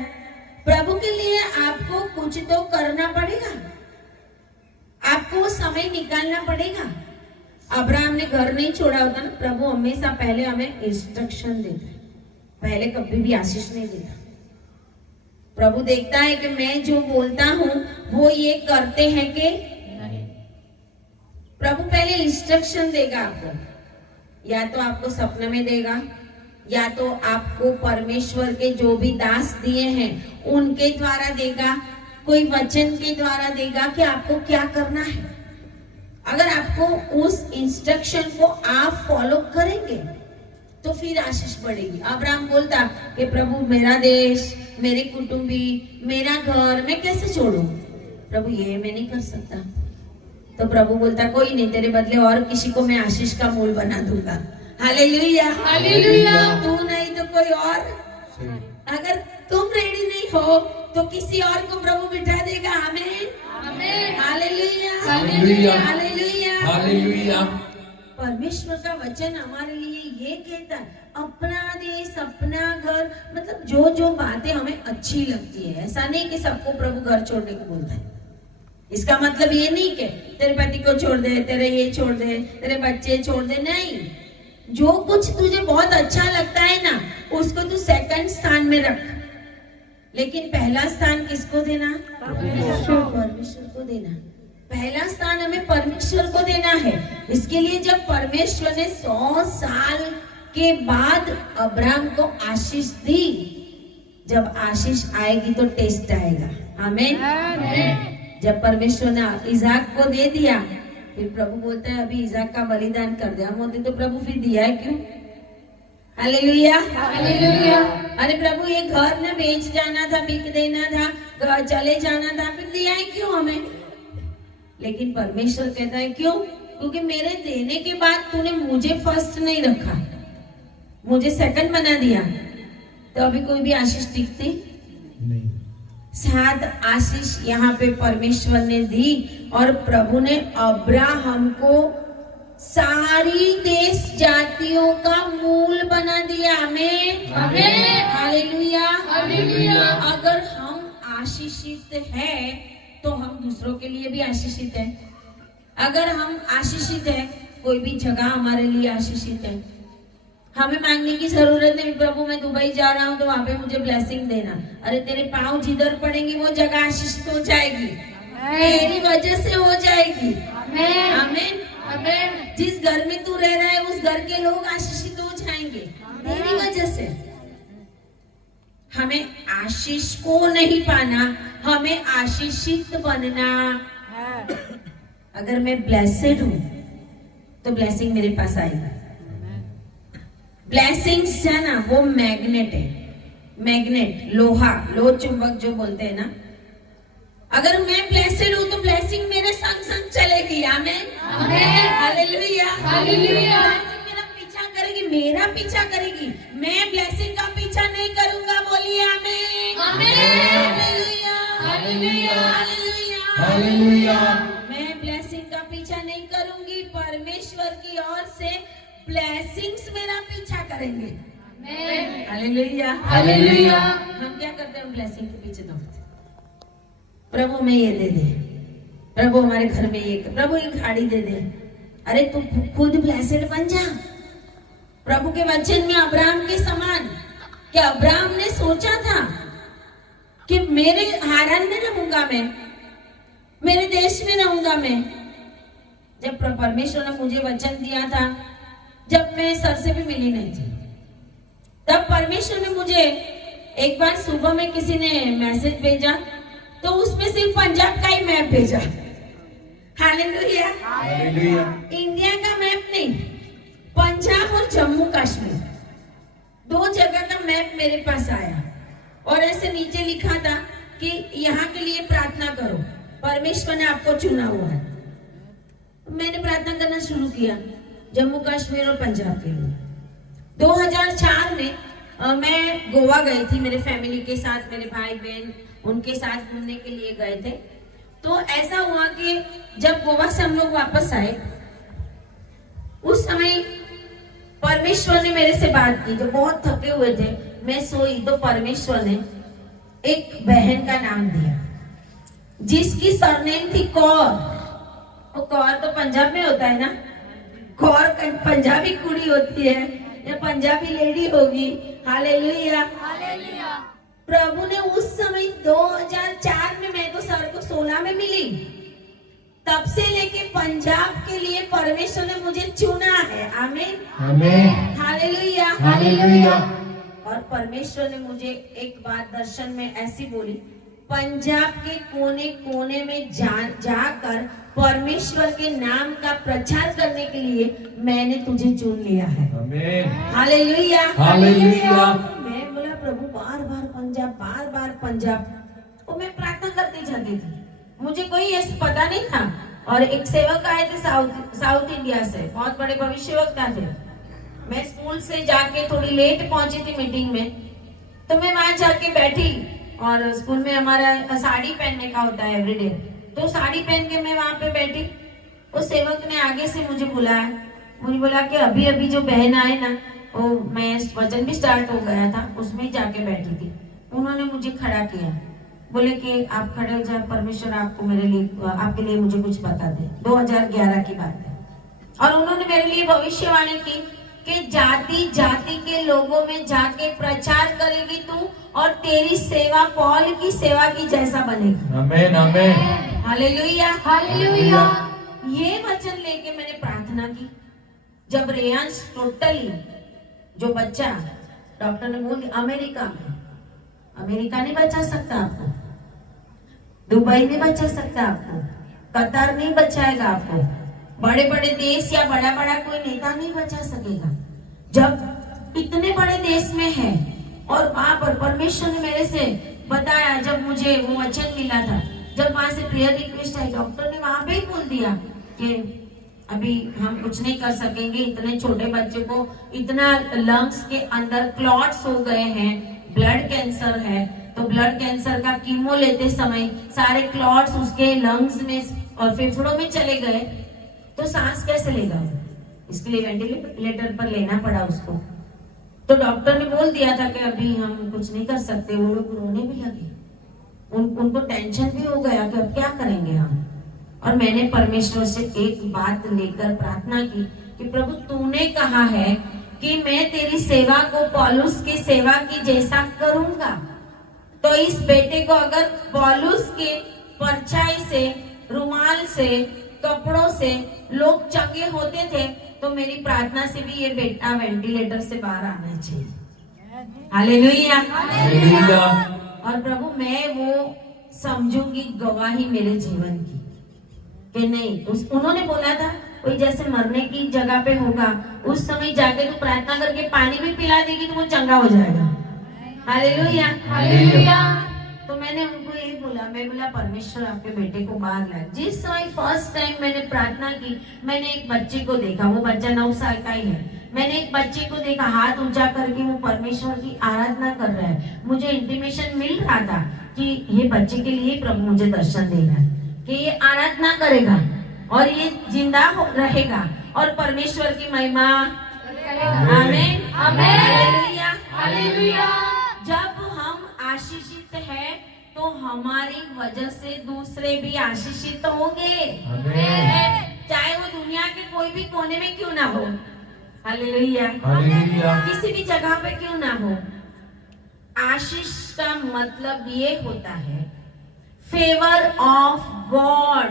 प्रभु के लिए आपको कुछ तो करना पड़ेगा, आपको समय निकालना पड़ेगा। अब्राहम ने घर नहीं छोड़ा होता ना, प्रभु हमेशा पहले हमें इंस्ट्रक्शन देता है, पहले कभी भी आशीष नहीं देता। प्रभु देखता है कि मैं जो बोलता हूं वो ये करते हैं कि नहीं। प्रभु पहले इंस्ट्रक्शन देगा आपको, या तो आपको सपने में देगा, या तो आपको परमेश्वर के जो भी दास दिए हैं उनके द्वारा देगा, कोई वचन के द्वारा देगा कि आपको क्या करना है। अगर आपको उस इंस्ट्रक्शन को आप फॉलो करेंगे तो फिर आशीष बढ़ेगी। अब्राहम बोलता कि प्रभु मेरा देश, मेरे कुटुंबी, मेरा घर मैं कैसे छोड़ूं? प्रभु ये मैं नहीं कर सकता। तो प्रभु बोलता कोई नहीं, तेरे बदले और किसी को मैं आशीष का मूल बना दूंगा। Hallelujah, hallelujah. तू नहीं तो कोई और। अगर तुम रेडी नहीं हो तो किसी और को प्रभु बिठा देगा। आमीन, आमीन। Hallelujah, hallelujah, hallelujah, hallelujah. परमेश्वर का वचन हमारे लिए ये कहता है, अपना देश, अपना घर, मतलब जो जो बातें हमें अच्छी लगती है। ऐसा नहीं कि सबको प्रभु घर छोड़ने को बोलता है। इसका मतलब ये नहीं कि तेरे पति को छोड़ दे, तेरे ये छोड़ दे, तेरे बच्चे छोड़ दे, नहीं। जो कुछ तुझे बहुत अच्छा लगता है ना, उसको तू सेकंड स्थान में रख, लेकिन पहला स्थान किसको देना? परमेश्वर को देना। पहला स्थान हमें परमेश्वर को देना है। इसके लिए जब परमेश्वर ने 100 साल के बाद अब्राहम को आशीष दी, जब आशीष आएगी तो टेस्ट आएगा। आमीन। जब परमेश्वर ने इसाक को दे दिया, फिर प्रभु बोलता है अभी इसाक का बलिदान कर दिया। मोदी तो प्रभु फिर दिया है क्यों? Hallelujah, hallelujah. अरे प्रभु ये घर न बेच जाना था, बिक देना था, चले जाना था, फिर दिया है क्यों हमें? लेकिन परमेश्वर कहता है क्यों? क्योंकि मेरे देने के बाद तूने मुझे फर्स्ट नहीं रखा, मुझे सेकंड बना दिया। तो अभी कोई भी आशीष टिकती नहीं। 7 आशीष यहाँ पे परमेश्वर ने दी और प्रभु ने अब्राहम को सारी देश जातियों का मूल बना दिया। आमीन, आमीन। Hallelujah, hallelujah. अगर हम आशीषित हैं तो हम दूसरों के लिए भी आशीषित हैं। अगर हम आशीषित हैं, कोई भी जगह हमारे लिए आशीषित है। हमें मांगने की जरूरत नहीं, प्रभु मैं दुबई जा रहा हूँ तो वहां पे मुझे ब्लेसिंग देना। अरे तेरे पाँव जिधर पड़ेंगे वो जगह आशीषित हो जाएगी, तेरी वजह से हो जाएगी। आमीन, आमीन, आमीन। जिस घर में तू रह रहा है उस घर के लोग आशीषित हो जाएंगे तेरी वजह से। हमें आशीष को नहीं पाना, हमें आशीषित बनना। अगर मैं ब्लेसेड हूं तो ब्लेसिंग मेरे पास आएगी। ब्लेसिंग्स है ना, वो मैग्नेट है, मैग्नेट, लोहा, लोह चुंबक जो बोलते हैं ना। अगर मैं ब्लेसेड हूं तो ब्लेसिंग मेरे संग संग चलेगी। आमीन, आमीन। Hallelujah, hallelujah. मेरा पीछा करेगी, मेरा पीछा करेगी। मैं ब्लेसिंग का पीछा नहीं करूंगा। बोलिए आमीन, आमीन। Hallelujah, hallelujah. Hallelujah, hallelujah. मैं ब्लेसिंग का पीछा नहीं करूंगी, परमेश्वर की ओर से ब्लेसिंग्स मेरा पीछा करेंगे। आमीन, हालेलुया, हालेलुया। हम क्या करते हैं? ब्लेसिंग के पीछे दौड़ते। प्रभु में ये दे दे, प्रभु हमारे घर में ये, प्रभु ये गाड़ी दे दे। अरे तू खुद ब्लेसेड बन जा। प्रभु के वचन में अब्राहम के समान, कि अब्राहम ने सोचा था कि मेरे हारान में रहूंगा मैं, मेरे देश में रहूंगा मैं। जब परमेश्वर ने मुझे वचन दिया था, जब मैं सर से भी मिली नहीं थी, तब परमेश्वर ने मुझे एक बार सुबह में किसी ने मैसेज भेजा तो उसमें सिर्फ पंजाब का ही मैप भेजा। Hallelujah, hallelujah. इंडिया का मैप नहीं, पंजाब और जम्मू कश्मीर 2 जगह का मैप मेरे पास आया और ऐसे नीचे लिखा था कि यहाँ के लिए प्रार्थना करो, परमेश्वर ने आपको चुना हुआ है। मैंने प्रार्थना करना शुरू किया जम्मू कश्मीर और पंजाब के लिए। 2004 में मैं गोवा गई थी मेरे फैमिली के साथ, मेरे भाई बहन उनके साथ घूमने के लिए गए थे। तो ऐसा हुआ कि जब गोवा से हम लोग वापस आए, उस समय परमेश्वर ने मेरे से बात की। जो बहुत थके हुए थे, मैं सोई तो परमेश्वर ने एक बहन का नाम दिया जिसकी सरनेम थी कौर। वो कौर तो पंजाब में होता है ना, कौर पंजाबी कुड़ी होती है या पंजाबी लेडी होगी। Hallelujah, hallelujah. प्रभु ने उस समय 2004 में, मैं तो सर को 16 में मिली, तब से लेके पंजाब के लिए परमेश्वर ने मुझे चुना है। आमीन, आमीन, हालेलुया। हालेलुया। और परमेश्वर ने मुझे एक बात दर्शन में ऐसी बोली, पंजाब के कोने कोने में जाकर परमेश्वर के नाम का प्रचार करने के लिए मैंने तुझे चुन लिया है। आमीन, हालेलुया, हालेलुया। मैं बोला प्रभु बार बार पंजाब, तो मैं प्रार्थना करती जाती थी, मुझे कोई ऐसा पता नहीं था। और एक सेवक आए थे साउथ इंडिया से, बहुत बड़े भविष्यवक्ता थे। मैं स्कूल से जाके थोड़ी लेट पहुंची थी मीटिंग में, तो मैं वहां जाके बैठी और स्कूल में हमारा साड़ी पहनने का होता है एवरीडे, तो साड़ी पहन के मैं वहां पे बैठी। उस सेवक ने आगे से मुझे बुलाया, मुझे बोला कि अभी अभी जो बहन आए ना, वो मैं वचन भी स्टार्ट हो गया था, उसमें जाके बैठी थी। उन्होंने मुझे खड़ा किया, बोले कि आप खड़े हो जाए, परमेश्वर आपको आपके लिए मुझे कुछ बता दे। 2011 की बात है। और उन्होंने मेरे लिए भविष्यवाणी की कि जाति जाति के लोगों में जाके प्रचार करेगी तू, और तेरी सेवा पौल की सेवा की जैसा बनेगी। आमीन, आमीन, हालेलुया, हालेलुया। ये वचन लेके मैंने प्रार्थना की। जब रेयांश टोटली जो बच्चा, डॉक्टर ने बोल दिया अमेरिका नहीं बचा सकता आपको, दुबई नहीं बचा सकता आपको, कतार नहीं बचाएगा आपको, बड़े बड़े देश या बड़ा बड़ा कोई नेता नहीं बचा सकेगा। जब इतने बड़े देश में है, और वहां पर परमेश्वर ने मेरे से बताया, जब मुझे वो वचन मिला था, जब वहां से प्रेयर रिक्वेस्ट आई, डॉक्टर ने वहां पे ही बोल दिया कि अभी हम कुछ नहीं कर सकेंगे, इतने छोटे बच्चे को इतना लंग्स के अंदर क्लॉट्स हो गए हैं, ब्लड कैंसर है, तो ब्लड कैंसर का कीमो लेते समय सारे क्लॉट्स उसके लंग्स में और फेफड़ों में चले गए, तो सांस कैसे लेगा? इसके लिए वेंटिलेटर पर लेना पड़ा उसको। तो डॉक्टर ने बोल दिया था कि अभी हम कुछ नहीं कर सकते। वो लोग रोने भी लगे, उनको टेंशन भी हो गया कि अब क्या करेंगे हम। और मैंने परमेश्वर से एक बात लेकर प्रार्थना की कि प्रभु तूने कहा है कि मैं तेरी सेवा को पौलुस की सेवा की जैसा करूंगा, तो इस बेटे को अगर पौलुस की परछाई से, रुमाल से, कपड़ों से लोग चंगे होते थे, तो मेरी प्रार्थना से भी ये बेटा वेंटिलेटर से बाहर आना चाहिए। Hallelujah, hallelujah. और प्रभु मैं वो समझूंगी गवाही मेरे जीवन की कि नहीं, उन्होंने बोला था कोई जैसे मरने की जगह पे होगा, उस समय जाके तू प्रार्थना करके पानी भी पिला देगी तो वो चंगा हो जाएगा। Hallelujah, hallelujah. तो मैंने उनको यही बोला, मैं बोला परमेश्वर आपके बेटे को बाहर लाए। जिस समय फर्स्ट टाइम मैंने प्रार्थना की, मैंने एक बच्चे को देखा, वो बच्चा 9 साल का ही है। मैंने एक बच्चे को देखा हाथ ऊंचा करके वो परमेश्वर की आराधना कर रहा है। मुझे इंटीमेशन मिल रहा था कि ये बच्चे के लिए प्रभु मुझे दर्शन दे रहा है कि ये आराधना करेगा और ये जिंदा रहेगा और परमेश्वर की महिमा। आमीन, आमीन, हालेलुया, हालेलुया। जब हम आशीषित है तो हमारी वजह से दूसरे भी आशीषित होंगे, चाहे वो दुनिया के कोई भी कोने में क्यों ना हो। Hallelujah, hallelujah. किसी भी जगह पे क्यों ना हो। आशीष का मतलब ये होता है फेवर ऑफ गॉड,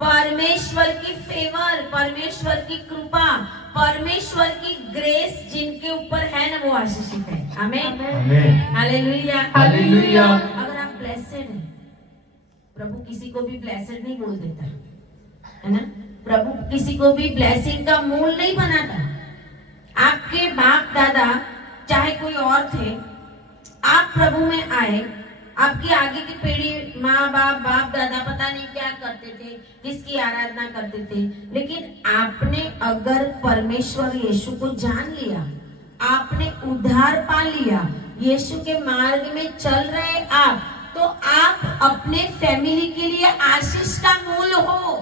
परमेश्वर की फेवर, परमेश्वर की कृपा, परमेश्वर की ग्रेस जिनके ऊपर है ना, वो आशीषित है। आमीन, आमीन, हालेलुया, हालेलुया। अगर आप ब्लेसेड हैं, प्रभु किसी को भी ब्लेसेड नहीं बोल देता है ना, प्रभु किसी को भी ब्लेसिंग का मूल नहीं बनाता। आपके बाप दादा चाहे कोई और थे, आप प्रभु में आए, आपकी आगे की पीढ़ी माँ बाप बाप दादा पता नहीं क्या करते थे, किसकी आराधना करते थे, लेकिन आपने अगर परमेश्वर यीशु को जान लिया, आपने उद्धार पा लिया, यीशु के मार्ग में चल रहे आप, तो आप अपने फैमिली के लिए आशीष का मूल हो।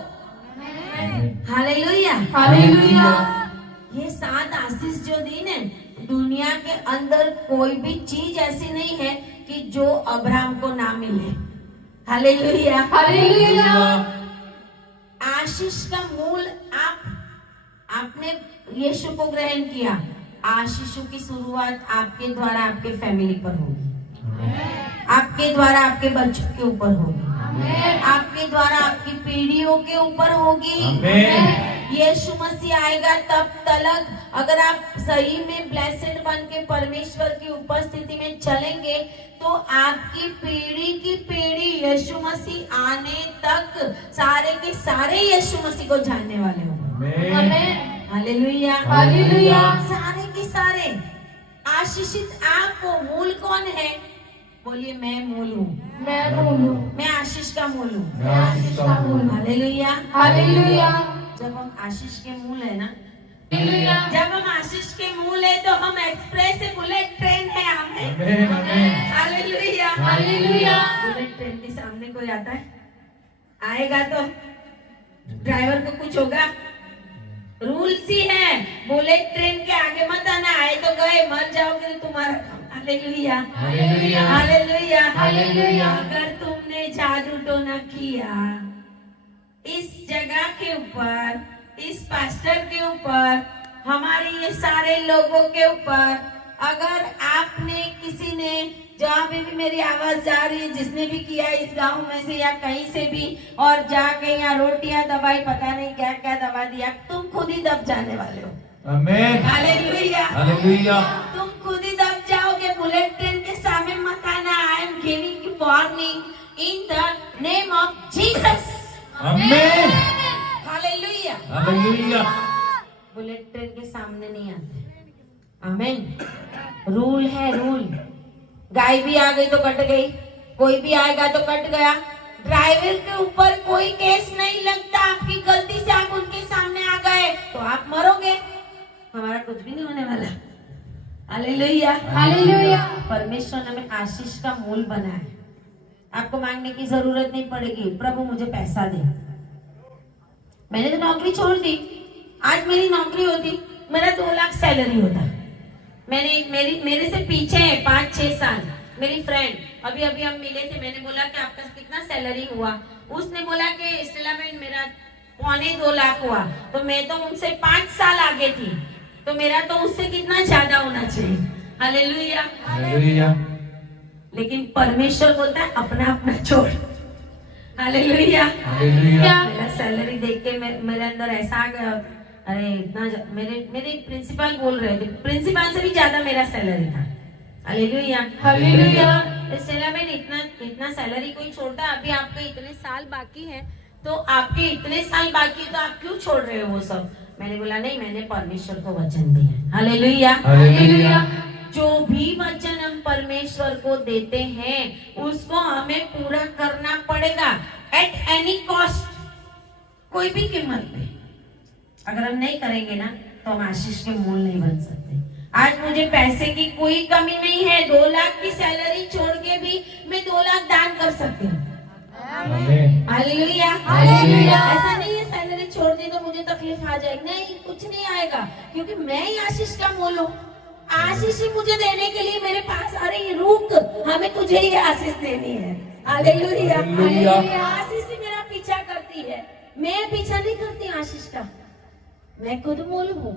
Hallelujah, hallelujah. ये 7 आशीष जो दी ने, दुनिया के अंदर कोई भी चीज ऐसी नहीं है कि जो अब्राहम को ना मिले। Hallelujah, hallelujah. आशीष का मूल आपने यीशु को ग्रहण किया, आशीषों की शुरुआत आपके द्वारा आपके फैमिली पर होगी, आपके द्वारा आपके बच्चों के ऊपर होगी। आपके द्वारा आपकी पीढ़ियों के ऊपर होगी। आमीन। यीशु मसीह आएगा तब तलक अगर आप सही में ब्लेसेड बन के परमेश्वर की उपस्थिति में चलेंगे तो आपकी पीढ़ी की पीढ़ी यीशु मसीह आने तक सारे के सारे यीशु मसीह को जानने वाले होंगे। आमीन। Hallelujah, hallelujah. सारे के सारे आशीषित आप हो। मूल कौन है? बोलिए मैं मूल हूँ, मैं मूल हूँ, मैं आशीष का मूल हूँ। मैं आशीष का मूल हूँ। हालेलुया, हालेलुया, जब हम आशीष के मूल है ना, हालेलुया, जब हम आशीष के मूल है तो हम एक्सप्रेस से बुलेट ट्रेन है। हमें आमीन। आमीन। Hallelujah, hallelujah. बुलेट ट्रेन के सामने कोई आता है, आएगा तो ड्राइवर को कुछ होगा। रूल्स ही है, बुलेट ट्रेन के आगे मत आना, आए तो गए, मर जाओगे तो तुम्हारा काम। Hallelujah, hallelujah, hallelujah, hallelujah. अगर तुमने जादू टोना किया इस जगह के ऊपर, इस पास्टर के ऊपर, हमारे ये सारे लोगों के ऊपर, अगर आपने किसी ने जहाँ पे भी मेरी आवाज जा रही है, जिसने भी किया इस गांव में से या कहीं से भी, और जाके यहाँ रोटियां दबाई, पता नहीं क्या क्या दबा दिया, तुम खुद ही दब जाने वाले हो। आमीन। Hallelujah, hallelujah. तुम खुद ही दब जाओगे। बुलेट ट्रेन के सामने मत आना। I am giving you warning in the name of Jesus. आमीन। Hallelujah, hallelujah. बुलेट ट्रेन के सामने नहीं आते। आमीन। रूल है, रूल। गाय भी आ गई तो कट गई, कोई भी आएगा तो कट गया। ड्राइवर के ऊपर कोई केस नहीं लगता। आपकी गलती से आप उनके सामने आ गए तो आप मरोगे, हमारा कुछ भी नहीं होने वाला। Hallelujah, hallelujah. परमेश्वर ने हमें आशीष का मूल बनाया है। आपको मांगने की जरूरत नहीं पड़ेगी, प्रभु मुझे पैसा दे। मैंने तो नौकरी छोड़ दी। आज मेरी नौकरी होती, मेरा 2 लाख सैलरी होता। मैंने मेरे से पीछे है 5-6 साल मेरी फ्रेंड, अभी अभी हम मिले थे। मैंने बोला कि आपका कितना सैलरी हुआ? उसने बोला कि स्टेला में मेरा 2.25 लाख हुआ। तो मैं तो उनसे 5 साल आगे थी, तो मेरा तो उससे कितना ज्यादा होना चाहिए। Hallelujah, hallelujah. लेकिन परमेश्वर बोलता है अपना अपना छोड़। Hallelujah, hallelujah. मेरा सैलरी देख के मेरे अंदर ऐसा आ गया, अरे इतना मेरे प्रिंसिपल बोल रहे थे, प्रिंसिपल से भी ज्यादा मेरा सैलरी था। Hallelujah, hallelujah. इसलिए मैंने इतना सैलरी कोई छोड़ता। अभी आपके इतने साल बाकी है, तो आपके इतने साल बाकी, तो आप क्यों छोड़ रहे हो वो सब? मैंने बोला नहीं, मैंने परमेश्वर को वचन दिया। Hallelujah, hallelujah. जो भी वचन हम परमेश्वर को देते हैं उसको हमें पूरा करना पड़ेगा, एट एनी कॉस्ट, कोई भी कीमत पे। अगर हम नहीं करेंगे ना तो हम आशीष के मूल नहीं बन सकते। आज मुझे पैसे की कोई कमी नहीं है। 2 लाख की सैलरी छोड़ के भी मैं 2 लाख दान कर सकती हूँ। आमीन। Hallelujah, hallelujah. ऐसा नहीं है सैलरी छोड़ दी तो मुझे तकलीफ आ जाएगी, नहीं, कुछ नहीं आएगा, क्योंकि मैं ही आशीष का मूल हूँ। आशीष ही मुझे देने के लिए मेरे पास, अरे रुक, हमें तुझे ही आशीष देनी है। Hallelujah, hallelujah. आशीष ही मेरा पीछा करती है, मैं पीछा नहीं करती आशीष का। मैं खुद मूल हूँ।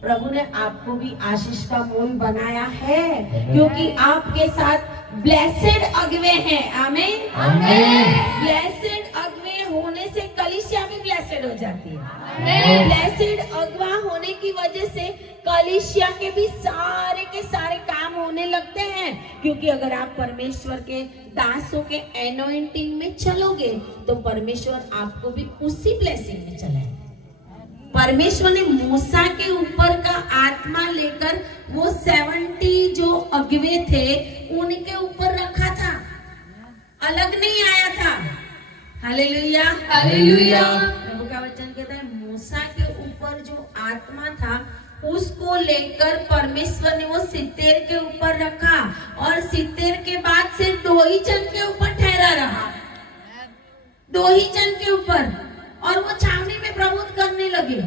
प्रभु ने आपको भी आशीष का मूल बनाया है, क्योंकि आपके साथ ब्लेसेड अगवे हैं। आमीन, आमीन। ब्लेसेड अगवे होने से कलीसिया भी ब्लेसेड हो जाती है। आमीन। ब्लेसेड अगवा होने की वजह से कलीसिया के भी सारे के सारे काम होने लगते हैं, क्योंकि अगर आप परमेश्वर के दासों के एनोइंटिंग में चलोगे तो परमेश्वर आपको भी उसी ब्लेसिंग में चलाएगा। परमेश्वर ने मूसा के ऊपर का आत्मा लेकर वो 70 जो अगवे थे उनके ऊपर रखा था, अलग नहीं आया था। Hallelujah, hallelujah. प्रभु का वचन कहता है मूसा के ऊपर जो आत्मा था उसको लेकर परमेश्वर ने वो 70 के ऊपर रखा, और 70 के बाद से 2 ही जन के ऊपर ठहरा रहा, 2 ही जन के ऊपर, और वो छावनी में प्रबोध करने लगे।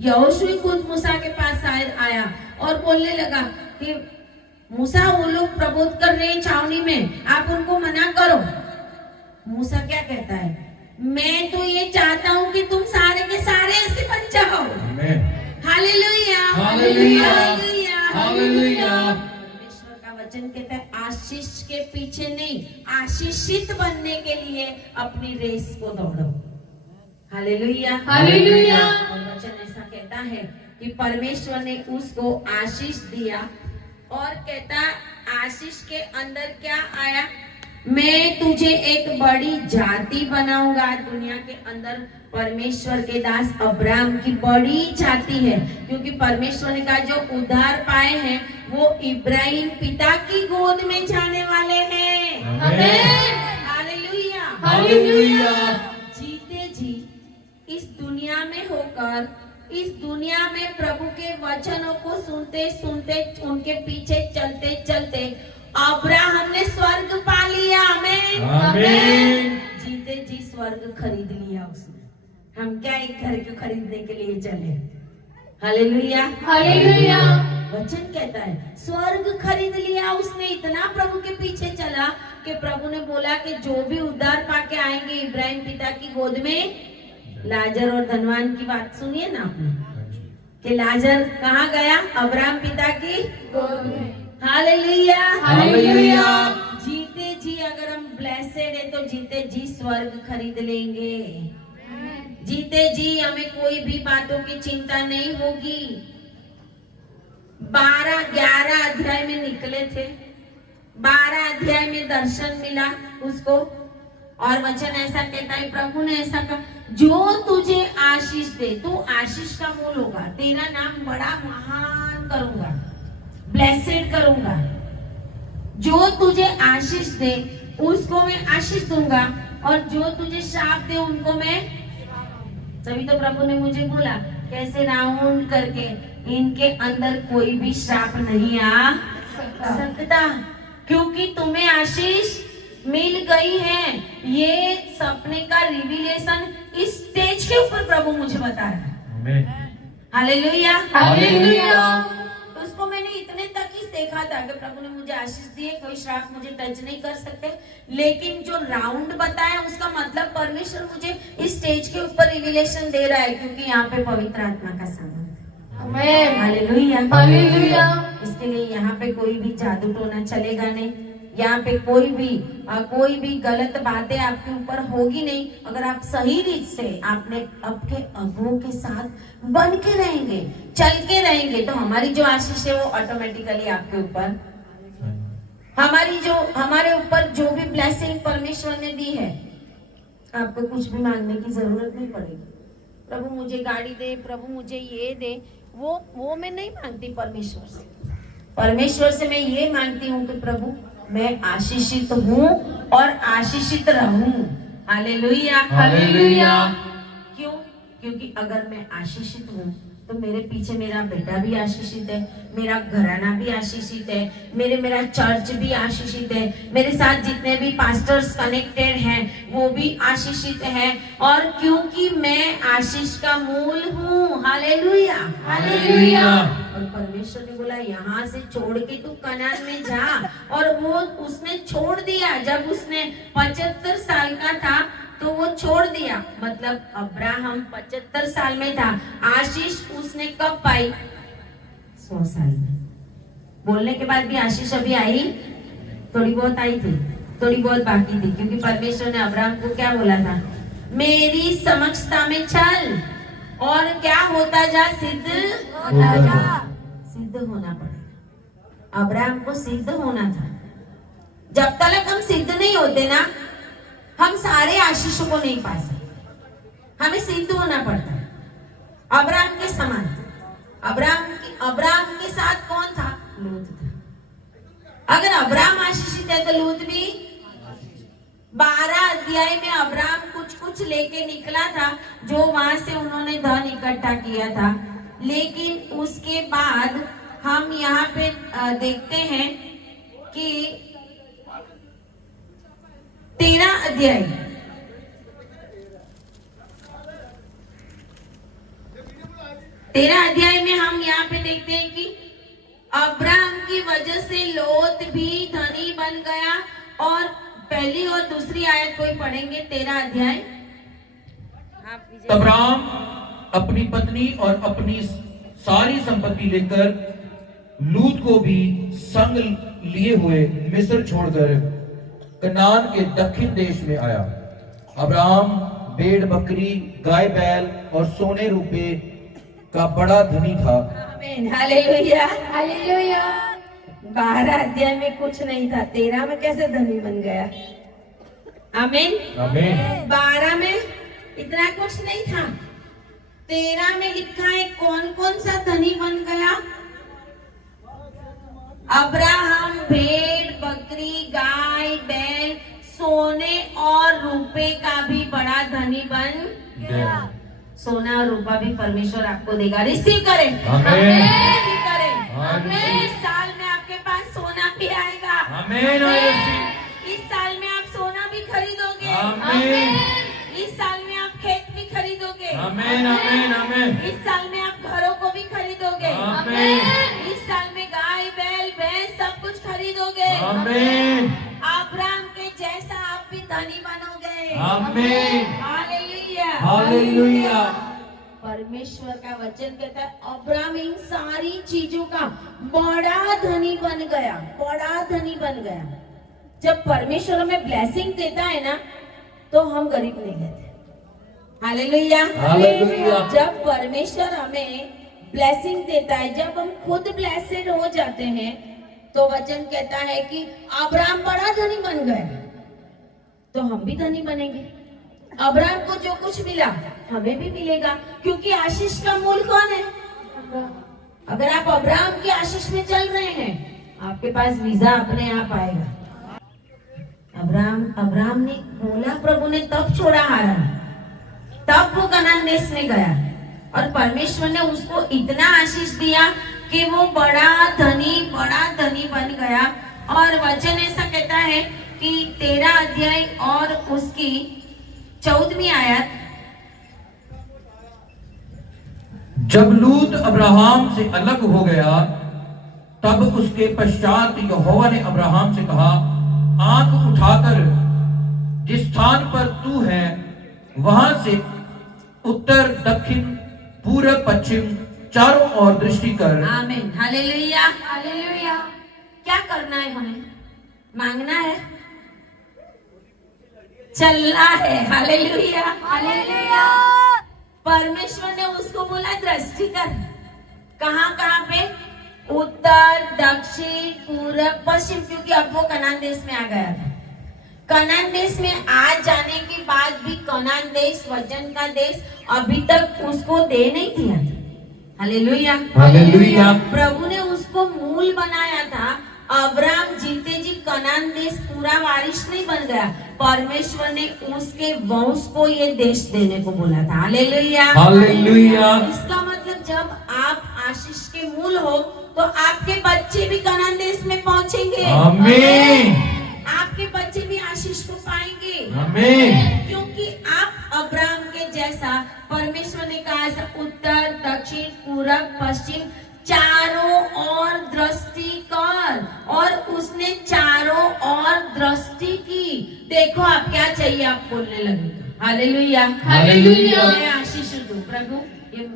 यहोशू खुद मूसा के पास आया और बोलने लगा कि मूसा, वो लोग प्रबोध कर रहे हैं छावनी में, आप उनको मना करो। मूसा क्या कहता है? मैं तो ये चाहता हूँ कि तुम सारे के सारे ऐसे बन जाओ। Hallelujah, hallelujah. Hallelujah, hallelujah. परमेश्वर का वचन कहता है आशीष आशीष के पीछे नहीं, आशीषित बनने के लिए अपनी रेस को दौड़ो। Hallelujah, hallelujah. और वचन ऐसा कहता है कि परमेश्वर ने उसको आशीष दिया और कहता आशीष के अंदर क्या आया, मैं तुझे एक बड़ी जाति बनाऊंगा। दुनिया के अंदर परमेश्वर के दास अब्राहम की बड़ी जाति है, क्योंकि परमेश्वर ने कहा जो उद्धार पाए हैं वो इब्राहिम पिता की गोद में जाने वाले हैं। आमीन। Hallelujah, hallelujah. जीते जी इस दुनिया में होकर, इस दुनिया में प्रभु के वचनों को सुनते सुनते, उनके पीछे चलते चलते अब्राहम ने स्वर्ग पा लिया। आमीन, आमीन। जीते जी स्वर्ग खरीद लिया उसने। हम क्या एक घर को खरीदने के लिए चले? Hallelujah, hallelujah. वचन कहता है स्वर्ग खरीद लिया उसने। इतना प्रभु के पीछे चला कि प्रभु ने बोला कि जो भी उद्धार पाके आएंगे इब्राहिम पिता की गोद में। लाजर और धनवान की बात सुनिए ना आपने, कि लाजर कहाँ गया? अब्राहम पिता की गोद में। Hallelujah, hallelujah. जीते जी अगर हम ब्लेसेड है तो जीते जी स्वर्ग खरीद लेंगे। जीते जी हमें कोई भी बातों की चिंता नहीं होगी। 12-11 अध्याय में निकले थे, 12 अध्याय में दर्शन मिला उसको, और वचन ऐसा कहता है, प्रभु ने ऐसा कहा जो तुझे आशीष दे, तू आशीष का मूल होगा, तेरा नाम बड़ा महान करूंगा, ब्लेसेड करूंगा। जो तुझे आशीष दे उसको मैं आशीष दूंगा, और जो तुझे श्राप दे उनको मैं। तभी तो प्रभु ने मुझे बोला कैसे राउंड करके इनके अंदर कोई भी श्राप नहीं आ सकता, क्योंकि तुम्हें आशीष मिल गई है। ये सपने का रिवीलेशन इस स्टेज के ऊपर प्रभु मुझे बता रहा है। Hallelujah, hallelujah. उसको मैंने इतने तक ही देखा था कि प्रभु ने मुझे आशीष दी है, कोई श्राप मुझे टच नहीं कर सकते। लेकिन जो राउंड बताया उसका मतलब परमेश्वर मुझे इस स्टेज के ऊपर रिवीलेशन दे रहा है, क्योंकि यहाँ पे पवित्र आत्मा का संबंध। आमीन। Hallelujah, hallelujah. इसके लिए यहाँ पे कोई भी जादू टोना चलेगा नहीं। यहाँ पे कोई भी गलत बातें आपके ऊपर होगी नहीं, अगर आप सही रीत से आपने आपके अगुओं के साथ बन के रहेंगे, चल के रहेंगे, तो हमारी जो आशीष है वो ऑटोमेटिकली आपके ऊपर, हमारे ऊपर जो भी ब्लेसिंग परमेश्वर ने दी है, आपको कुछ भी मांगने की जरूरत नहीं पड़ेगी। प्रभु मुझे गाड़ी दे, प्रभु मुझे ये दे, वो मैं नहीं मांगती परमेश्वर से। परमेश्वर से मैं ये मांगती हूँ कि प्रभु मैं आशीषित हूँ और आशीषित रहूं। Hallelujah, hallelujah. क्यों? क्योंकि अगर मैं आशीषित हूँ तो मेरे पीछे मेरा बेटा भी आशीषित है, मेरा घराना भी आशीषित है, मेरा चर्च भी आशीषित है, मेरे साथ जितने भी पास्टर्स कनेक्टेड हैं वो भी आशीषित है, और क्योंकि मैं आशीष का मूल हूँ। Hallelujah, hallelujah. और परमेश्वर ने बोला यहाँ से छोड़ के तू कनान में जा, और वो उसने छोड़ दिया। जब उसने 75 साल का था तो वो छोड़ दिया, मतलब अब्राहम 75 साल में था। आशीष उसने कब पाई? 100 साल में। बोलने के बाद भी आशीष अभी आई, थोड़ी बहुत आई थी, थोड़ी बहुत बाकी थी, क्योंकि परमेश्वर ने अब्राहम को क्या बोला था? मेरी समक्षता में चल और क्या होता जा, सिद्ध होता जा। सिद्ध होना पड़ेगा, अब्राहम को सिद्ध होना था। जब तक हम सिद्ध नहीं होते ना, हम सारे आशीषों को नहीं पा सकते। हमें सिद्ध होना पड़ता है अब्राहम के समान। अब्राहम के साथ कौन था? लूत था। अगर अब्राहम आशीषित है तो लूत भी। 12 अध्याय में अब्राहम कुछ लेके निकला था, जो वहां से उन्होंने धन इकट्ठा किया था। लेकिन उसके बाद हम यहाँ पे देखते हैं कि 13 अध्याय, में हम यहाँ पे देखते हैं कि अब्राहम की वजह से लोत भी धनी बन गया। और पहली और दूसरी आयत कोई पढ़ेंगे, 13 अध्याय। अब्राहम अपनी पत्नी और अपनी सारी संपत्ति लेकर लूत को भी संग लिए हुए मिस्र छोड़कर कनान के दक्षिण देश में आया। अब्राहम भेड़ बकरी गाय बैल और सोने रुपए का बड़ा धनी था। आमीन, हालेलुया। हालेलुया। 12 अध्याय में कुछ नहीं था, 13 में कैसे धनी बन गया? आमीन। आमीन। 12 में इतना कुछ नहीं था, 13 में लिखा है कौन कौन सा धनी बन गया? अब्राहम भेड़ बकरी गाय बैल सोने और रुपए का भी बड़ा धनी बन गया। सोना और रुपा भी परमेश्वर आपको देगा, रिसीव करें। आमीन। रिसीव करें। आमीन। इस साल में आपके पास सोना भी आएगा। आमीन। इस साल में आप सोना भी खरीदोगे। आमीन। इस साल में आप खेत भी खरीदोगे। आमीन। आमीन। आमीन। इस साल में आप घरों को भी खरीदोगे। आमीन। इस साल में गाय बैल भैंस सब कुछ खरीदोगे। आमीन। अब्राहम के जैसा आप भी धनी बनोगे। आमीन। हालेलुया। हालेलुया। परमेश्वर का वचन कहता है अब्राहम इन सारी चीजों का बड़ा धनी बन गया, बड़ा धनी बन गया। जब परमेश्वर हमें ब्लेसिंग देता है ना, तो हम गरीब नहीं रहते। हालेलुया। हालेलुया। जब परमेश्वर हमें ब्लेसिंग देता है, जब हम खुद ब्लेसेड हो जाते हैं, तो वचन कहता है कि अब्राहम बड़ा धनी बन गया, तो हम भी धनी बनेंगे। अब्राहम को जो कुछ मिला हमें भी मिलेगा, क्योंकि आशीष का मूल कौन है? अगर आप अब्राहम की आशीष में चल रहे हैं, आपके पास वीजा अपने आप आएगा। अब्राहम ने बोला, प्रभु ने तब छोड़ा हारान, तब वो कनान देश में गया और परमेश्वर ने उसको इतना आशीष दिया कि वो बड़ा धनी बन गया। और वचन ऐसा कहता है कि 13 अध्याय और उसकी 14वीं आयत, जब लूत अब्राहम से अलग हो गया, तब उसके पश्चात यहोवा ने अब्राहम से कहा, आंख उठाकर जिस स्थान पर तू है वहां से उत्तर दक्षिण पूरब पश्चिम चारों ओर दृष्टि कर। आमीन, हालेलुया। हालेलुया। क्या करना है हमें? मांगना है, चलना है। हालेलुया। हालेलुया। परमेश्वर ने उसको बोला दृष्टि कर। कहाँ कहाँ पे? उत्तर दक्षिण पूरब पश्चिम, क्योंकि अब वो कनान देश में आ गया था। कनान देश में आ जाने के बाद भी कनान देश वचन का देश अभी तक उसको दे नहीं दिया था। हालेलुया। हालेलुया। प्रभु ने उसको मूल बनाया था। अब्राहम जीते जी कनान देश पूरा वारिस नहीं बन गया, परमेश्वर ने उसके वंश को ये देश देने को बोला था। हालेलुया। हालेलुया। इसका मतलब जब आप आशीष के मूल हो, तो आपके बच्चे भी कनान देश में पहुंचेंगे। आमीन। आपके बच्चे भी आशीष को पाएंगे। आमीन। क्योंकि आप अब्राहम के जैसा, परमेश्वर ने कहा ऐसा उत्तर दक्षिण पूरब पश्चिम चारों ओर दृष्टि कर, और उसने चारों ओर दृष्टि की। देखो आप क्या चाहिए, आप बोलने लगेगा। हालेलुया। हालेलुया। मैं आशीष दूं प्रभु,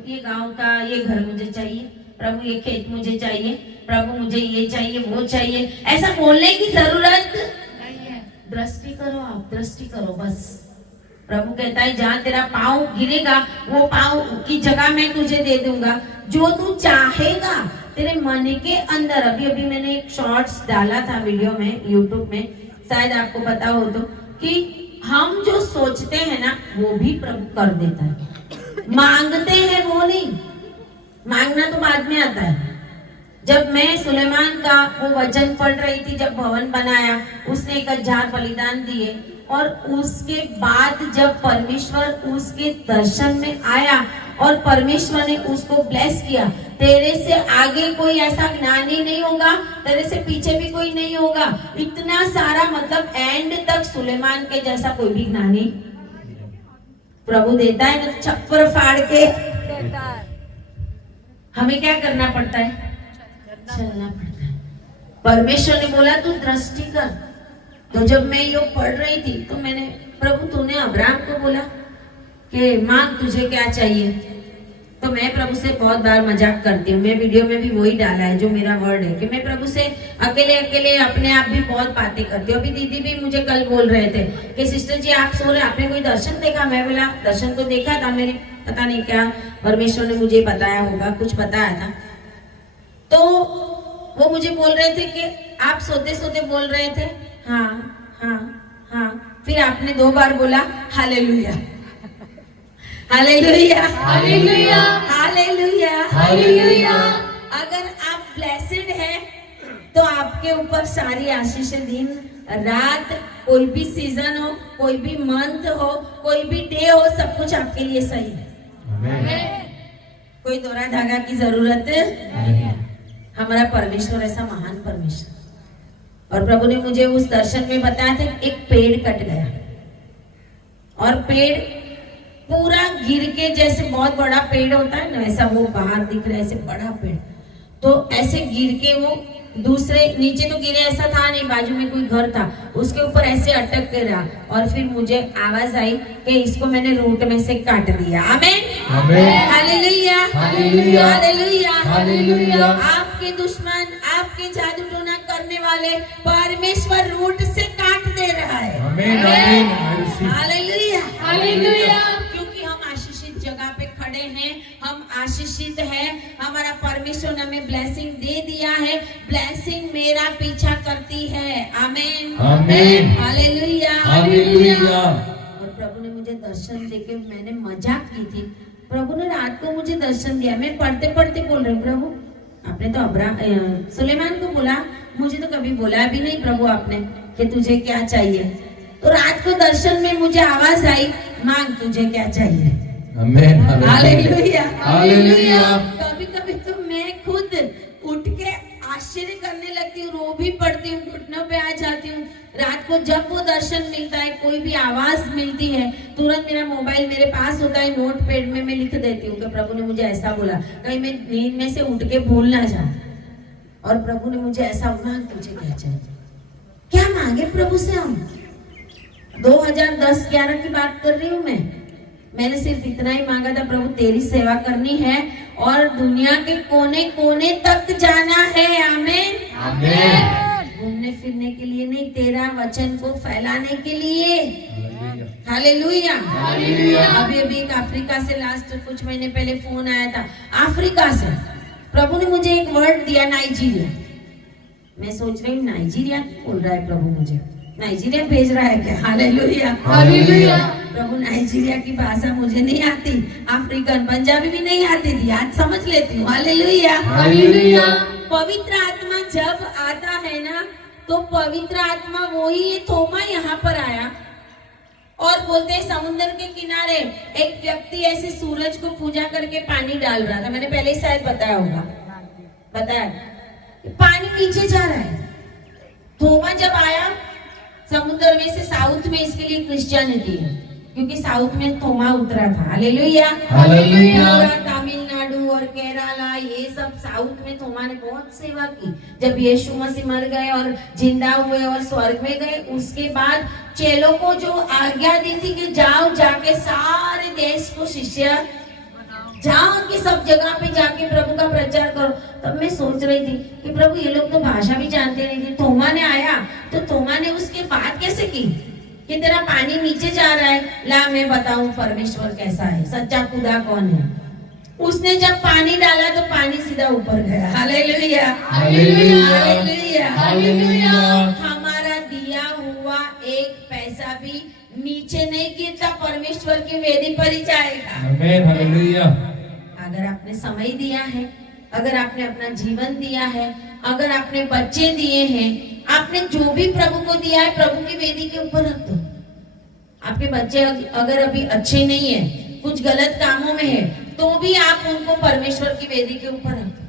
ये गांव का ये घर मुझे चाहिए, प्रभु ये खेत मुझे चाहिए, प्रभु मुझे ये चाहिए वो चाहिए, ऐसा बोलने की जरूरत नहीं है। दृष्टि करो, आप दृष्टि करो बस। प्रभु कहता है जहाँ तेरा पाँव गिरेगा, वो पाँव की जगह मैं तुझे दे दूंगा। जो तू चाहेगा तेरे मन के अंदर। अभी अभी मैंने एक शॉर्ट्स डाला था वीडियो में, यूट्यूब में, शायद आपको पता हो तो, कि हम जो सोचते हैं ना वो भी प्रभु कर देता है। मांगते हैं वो नहीं, मांगना तो बाद में आता है। जब मैं सुलेमान का वो वचन पढ़ रही थी, जब भवन बनाया, उसने 1000 बलिदान दिए, और उसके बाद जब परमेश्वर उसके दर्शन में आया और परमेश्वर ने उसको ब्लेस किया, तेरे से आगे कोई ऐसा ज्ञानी नहीं होगा, तेरे से पीछे भी कोई नहीं होगा, इतना सारा, मतलब एंड तक सुलेमान के जैसा कोई भी ज्ञानी प्रभु देता है ना, छप्पर फाड़ के देता है। हमें क्या करना पड़ता है? चलना पड़ता है। परमेश्वर ने बोला तू दृष्टि कर। तो जब मैं ये पढ़ रही थी, तो मैंने, प्रभु तूने अब्राहम को बोला कि मांग तुझे क्या चाहिए, तो मैं प्रभु से बहुत बार मजाक करती हूँ, मैं वीडियो में भी वही डाला है जो मेरा वर्ड है कि मैं प्रभु से अकेले अकेले अपने आप भी बहुत बातें करती हूँ। अभी दीदी भी मुझे कल बोल रहे थे कि सिस्टर जी आप सो रहे, आपने कोई दर्शन देखा? मैं बोला दर्शन तो देखा था, मेरे पता नहीं क्या परमेश्वर ने मुझे बताया होगा, कुछ बताया था। तो वो मुझे बोल रहे थे कि आप सोते सोते बोल रहे थे हाँ हाँ हाँ, फिर आपने 2 बार बोला hallelujah hallelujah hallelujah hallelujah hallelujah. अगर आप ब्लेसेड हैं तो आपके ऊपर सारी आशीषें दिन रात, कोई भी सीजन हो, कोई भी मंथ हो, कोई भी डे हो, सब कुछ आपके लिए सही है। कोई दोरा धागा की जरूरत नहीं। हमारा परमेश्वर ऐसा महान परमेश्वर। और प्रभु ने मुझे उस दर्शन में बताया था एक पेड़ कट गया और पेड़ पूरा गिर के, जैसे बहुत बड़ा पेड़ होता है ना वैसा वो बाहर दिख रहा है, ऐसे बड़ा पेड़, तो ऐसे गिर के वो दूसरे नीचे तो गिरे ऐसा था नहीं, बाजू में कोई घर था उसके ऊपर ऐसे अटक के रहा। और फिर मुझे आवाज आई कि इसको मैंने रूट में से काट दिया। आमीन आमीन हालेलुया हालेलुया हालेलुया हालेलुया। आपके दुश्मन, आपके जादू टोना करने वाले परमेश्वर रूट से काट दे रहा है। आमीन आमीन I receive। Hallelujah hallelujah. क्योंकि हम आशीषित जगह पे खड़े हैं, हम आशीषित हैं, हमारा परमेश्वर ने हमें ब्लेसिंग दे दिया है, ब्लेसिंग मेरा पीछा करती है। आमीन आमीन हालेलुया हालेलुया। और प्रभु ने मुझे दर्शन देके, मैंने मजाक की थी, प्रभु ने रात को मुझे दर्शन दिया, मैं पढ़ते पढ़ते बोल रही हूँ प्रभु आपने तो सुलेमान को बोला, मुझे तो कभी बोला भी नहीं प्रभु आपने कि तुझे क्या चाहिए। तो रात को दर्शन में मुझे आवाज आई मांग तुझे क्या चाहिए। आमीन हालेलुया हालेलुया। कभी कभी तो मैं खुद उठ के आश्चर्य करने लगती हूँ, रो भी पड़ती हूँ, घुटनों पे आ जाती हूँ। रात को जब वो दर्शन मिलता है, कोई भी आवाज मिलती है, तुरंत मेरा मोबाइल मेरे पास होता है, नोट पैड में मैं लिख देती हूँ कि प्रभु ने मुझे ऐसा बोला, कहीं मैं नींद में से उठ के भूल ना जाऊं। और प्रभु ने मुझे ऐसा मांग तुझे क्या चाहिए। क्या मांगे प्रभु से हम? 2010-11 की बात कर रही हूँ मैंने सिर्फ इतना ही मांगा था, प्रभु तेरी सेवा करनी है और दुनिया के कोने कोने तक जाना है। आमीन आमीन। घूमने फिरने के लिए नहीं, तेरा वचन को फैलाने के लिए। Hallelujah hallelujah. अभी अभी एक अफ्रीका से लास्ट कुछ महीने पहले फोन आया था, अफ्रीका से प्रभु ने मुझे एक वर्ड दिया, नाइजीरिया। मैं सोच रही हूँ नाइजीरिया बोल रहा है प्रभु, मुझे नाइजीरिया भेज रहा है क्या? Hallelujah hallelujah. प्रभु नाइजीरिया की भाषा मुझे नहीं आती, अफ्रीकन पंजाबी भी नहीं आती थी, आज समझ लेती हूँ। Hallelujah hallelujah. पवित्र आत्मा जब आता है ना, तो पवित्र आत्मा वही है। थोमा यहाँ पर आया और बोलते हैं समुद्र के किनारे एक व्यक्ति ऐसे सूरज को पूजा करके पानी डाल रहा था। मैंने पहले ही शायद बताया होगा, बताया पानी नीचे जा रहा है। थोमा जब आया समुद्र में से, साउथ में इसके लिए क्रिश्चियनिटी है क्योंकि साउथ में थोमा उतरा था। Hallelujah hallelujah. तमिलनाडु और केरला ये सब साउथ में थोमा ने बहुत सेवा की। जब यीशु मसीह मर गए और जिंदा हुए और स्वर्ग में गए, उसके बाद चेलों को जो आज्ञा दी थी कि जाओ जाके सारे देश को शिष्य, जाओ कि सब जगह पे जाके प्रभु का प्रचार करो। तब मैं सोच रही थी कि प्रभु ये लोग तो भाषा भी जानते नहीं थे। थोमा ने आया तो थोमा ने उसके बात कैसे की कि तेरा पानी नीचे जा रहा है, ला मैं बताऊं परमेश्वर कैसा है, सच्चा खुदा कौन है। उसने जब पानी डाला तो पानी सीधा ऊपर गया। Hallelujah hallelujah. Hallelujah hallelujah. हमारा दिया हुआ एक पैसा भी नीचे नहीं गिरता, परमेश्वर की वेदी पर ही जाएगा। आमीन हालेलुया। अगर आपने समय दिया है, अगर आपने अपना जीवन दिया है, अगर आपने बच्चे दिए हैं, आपने जो भी प्रभु को दिया है, प्रभु की वेदी के ऊपर रख दो। आपके बच्चे अगर अभी अच्छे नहीं है, कुछ गलत कामों में है, तो भी आप उनको परमेश्वर की वेदी के ऊपर रख दो।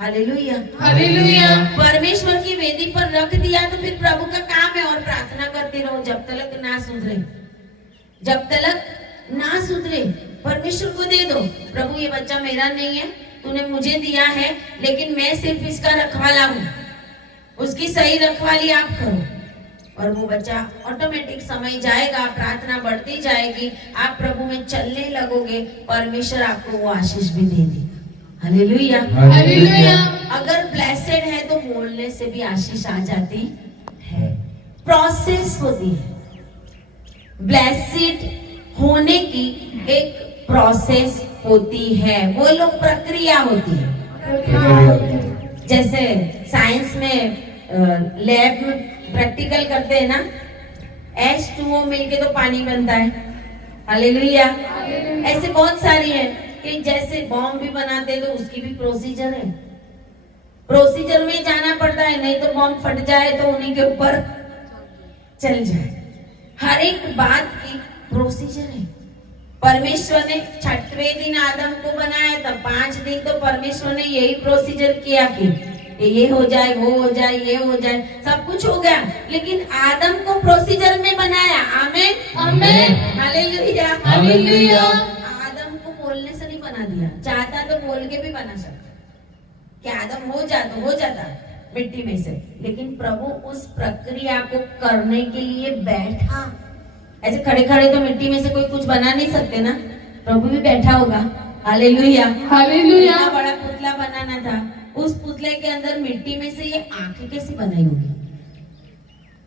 Hallelujah hallelujah. परमेश्वर की वेदी पर रख दिया तो फिर प्रभु का काम है। और प्रार्थना करते रहो जब तक ना सुधरे, जब तक ना सुधरे। परमेश्वर को दे दो, प्रभु ये बच्चा मेरा नहीं है, तूने मुझे दिया है, लेकिन मैं सिर्फ इसका रखवाला हूँ, उसकी सही रखवाली आप करो। और वो बच्चा ऑटोमेटिक समय जाएगा, प्रार्थना बढ़ती जाएगी, आप प्रभु में चलने लगोगे, परमेश्वर आपको वो आशीष भी दे देगा। हालेलुया। हालेलुया। अगर ब्लेसेड है तो बोलने से भी आशीष आ जाती है। प्रोसेस होती है, ब्लेसिड होने की एक प्रोसेस होती है, वो लोग प्रक्रिया होती है। जैसे साइंस में लैब में प्रैक्टिकल करते हैं ना, H2O मिलके तो पानी बनता है। हालेलुया। ऐसे बहुत सारी है कि जैसे बॉम्ब भी बनाते हैं तो उसकी भी प्रोसीजर है, प्रोसीजर में जाना पड़ता है, नहीं तो बॉम्ब फट जाए तो उन्हीं के ऊपर चल जाए। हर एक बात की प्रोसीजर है। परमेश्वर ने 6वें दिन आदम को बनाया था, 5 दिन तो परमेश्वर ने यही प्रोसीजर किया कि ये हो जाए, वो हो जाए, ये हो जाए, सब कुछ हो गया, लेकिन आदम को प्रोसीजर में बनाया। आमीन आमीन। हालेलुया। हालेलुया। आदम को बोलने से नहीं बना दिया, चाहता तो बोल के भी बना सकता कि आदम हो जा तो हो जाता मिट्टी में से, लेकिन प्रभु उस प्रक्रिया को करने के लिए बैठा। ऐसे खड़े खड़े तो मिट्टी में से कोई कुछ बना नहीं सकते ना, प्रभु भी बैठा होगा। हालेलुया। हालेलुया। इतना बड़ा पुतला बनाना था, उस पुतले के अंदर मिट्टी में से ये आंखें कैसे बनाई होगी?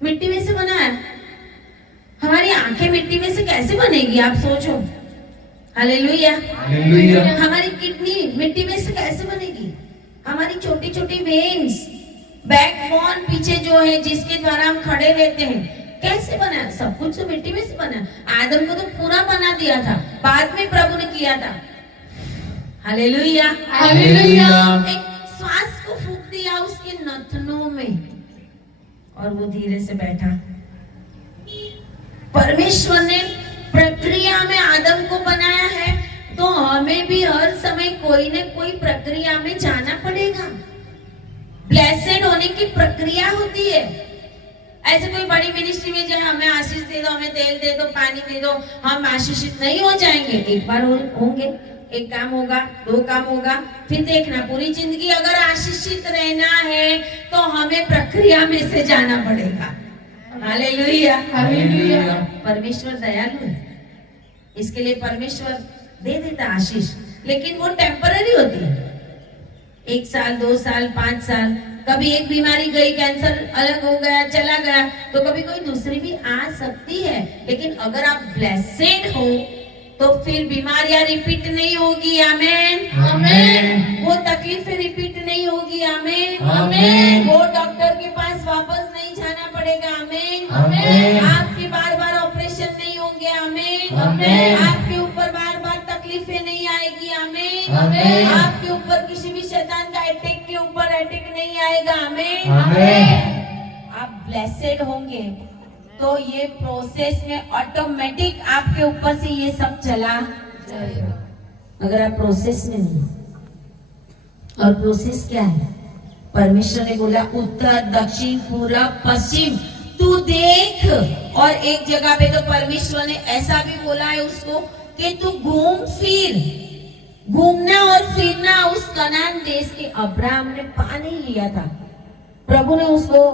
मिट्टी में से बनाया। हमारी आंखें मिट्टी में से कैसे बनेगी, आप सोचो। हालेलुया। हालेलुया। हमारी किडनी मिट्टी में से कैसे बनेगी? हमारी छोटी छोटी वेन्स, बैकबोन पीछे जो है जिसके द्वारा हम खड़े रहते हैं, कैसे बना? सब कुछ तो मिट्टी में से बना। आदम को तो पूरा बना दिया था, बाद में प्रभु ने किया था। हालेलुया। हालेलुया। एक श्वास को फूंक दिया उसके नथनों में और वो धीरे से बैठा। परमेश्वर ने प्रक्रिया में आदम को बनाया है, तो हमें भी हर समय कोई न कोई प्रक्रिया में जाना पड़ेगा। ब्लेसेड होने की प्रक्रिया होती है। ऐसे कोई बड़ी मिनिस्ट्री में जाए, हमें आशीष दे दो, हमें तेल दे दो, पानी दे दो, हम आशीषित नहीं हो जाएंगे। एक बार होंगे, एक काम होगा, 2 काम होगा, फिर देखना पूरी जिंदगी अगर आशीषित रहना है तो हमें प्रक्रिया में से जाना पड़ेगा। हालेलुया। हालेलुया। परमेश्वर दयालु है, इसके लिए परमेश्वर दे देता आशीष, लेकिन वो टेम्पररी होती है। 1 साल, 2 साल, 5 साल, कभी एक बीमारी गई, कैंसर अलग हो गया, चला गया, तो कभी कोई दूसरी भी आ सकती है। लेकिन अगर आप ब्लेसेड हो तो फिर बीमारियां रिपीट नहीं होगी। आमीन आमीन। वो तकलीफें रिपीट नहीं होगी। आमीन आमीन। वो डॉक्टर के पास वापस नहीं जाना पड़ेगा। आमीन आमीन। आपके बार बार ऑपरेशन नहीं होंगे। आमीन आमीन। आपके ऊपर बार बार तकलीफें नहीं आएगी। आमीन आमीन। आपके ऊपर किसी भी शैतान का अटैक के ऊपर अटैक नहीं आएगा। आमीन आमीन। आप ब्लेसेड होंगे तो ये प्रोसेस में ऑटोमेटिक आपके ऊपर से ये सब चला जाएगा। अगर आप प्रोसेस में नहीं, और प्रोसेस क्या है? परमेश्वर ने बोला उत्तर, दक्षिण, पूरब, पश्चिम तू देख। और एक जगह पे तो परमेश्वर ने ऐसा भी बोला है उसको कि तू घूम फिर। घूमना और फिरना उस कनान देश के अब्राहम ने पा नहीं लिया था। प्रभु ने उसको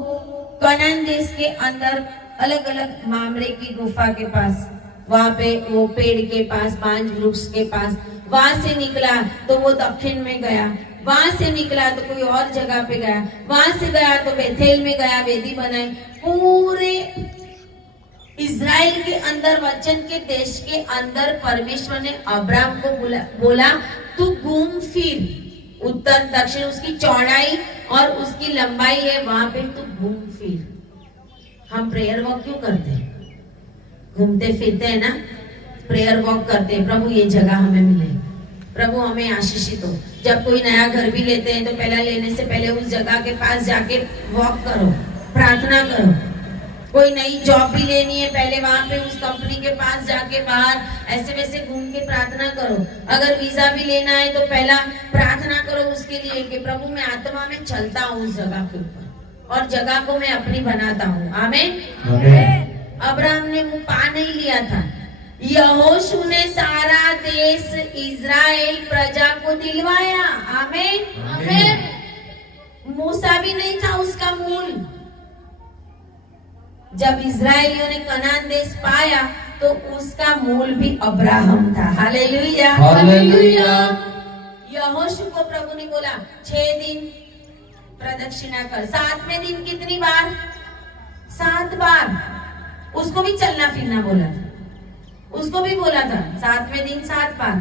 कनान देश के अंदर अलग अलग मामरे की गुफा के पास, वहां पे वो पेड़ के पास, बांज वृक्ष के पास, वहां से निकला तो वो दक्षिण में गया, वहां से निकला तो कोई और जगह पे गया, वहां से गया तो बेथेल में गया, वेदी बनाई। पूरे इज़राइल के अंदर, वचन के देश के अंदर परमेश्वर ने अब्राहम को बोला तू घूम फिर। उत्तर दक्षिण उसकी चौड़ाई और उसकी लंबाई है, वहां पे तू घूम फिर। हम प्रेयर वॉक क्यों करते हैं? घूमते फिरते हैं ना, प्रेयर वॉक करते हैं, प्रभु ये जगह हमें मिले, प्रभु हमें आशीषित हो। जब कोई नया घर भी लेते हैं तो पहला लेने से पहले उस जगह के पास जाके वॉक करो, प्रार्थना करो। कोई नई जॉब भी लेनी है, पहले वहां पे उस कंपनी के पास जाके बाहर ऐसे वैसे घूम के प्रार्थना करो। अगर वीजा भी लेना है तो पहला प्रार्थना करो उसके लिए कि प्रभु मैं आत्मा में चलता हूँ उस जगह के ऊपर और जगह को मैं अपनी बनाता हूँ। आमीन। अब्राहम ने मुंह पा नहीं लिया था। यहोशू ने सारा देश इज़राइल प्रजा को दिलवाया। आमीन आमीन। मूसा भी नहीं था उसका मूल। जब इजरायलियों ने कनान देश पाया तो उसका मूल भी अब्राहम था। हालेलुया। हालेलुया। यहोशू को प्रभु ने बोला 6 दिन प्रदक्षिणा कर, 7वें दिन कितनी बार? 7 बार। उसको भी चलना फिरना बोला था, उसको भी बोला था 7वें दिन 7 बार।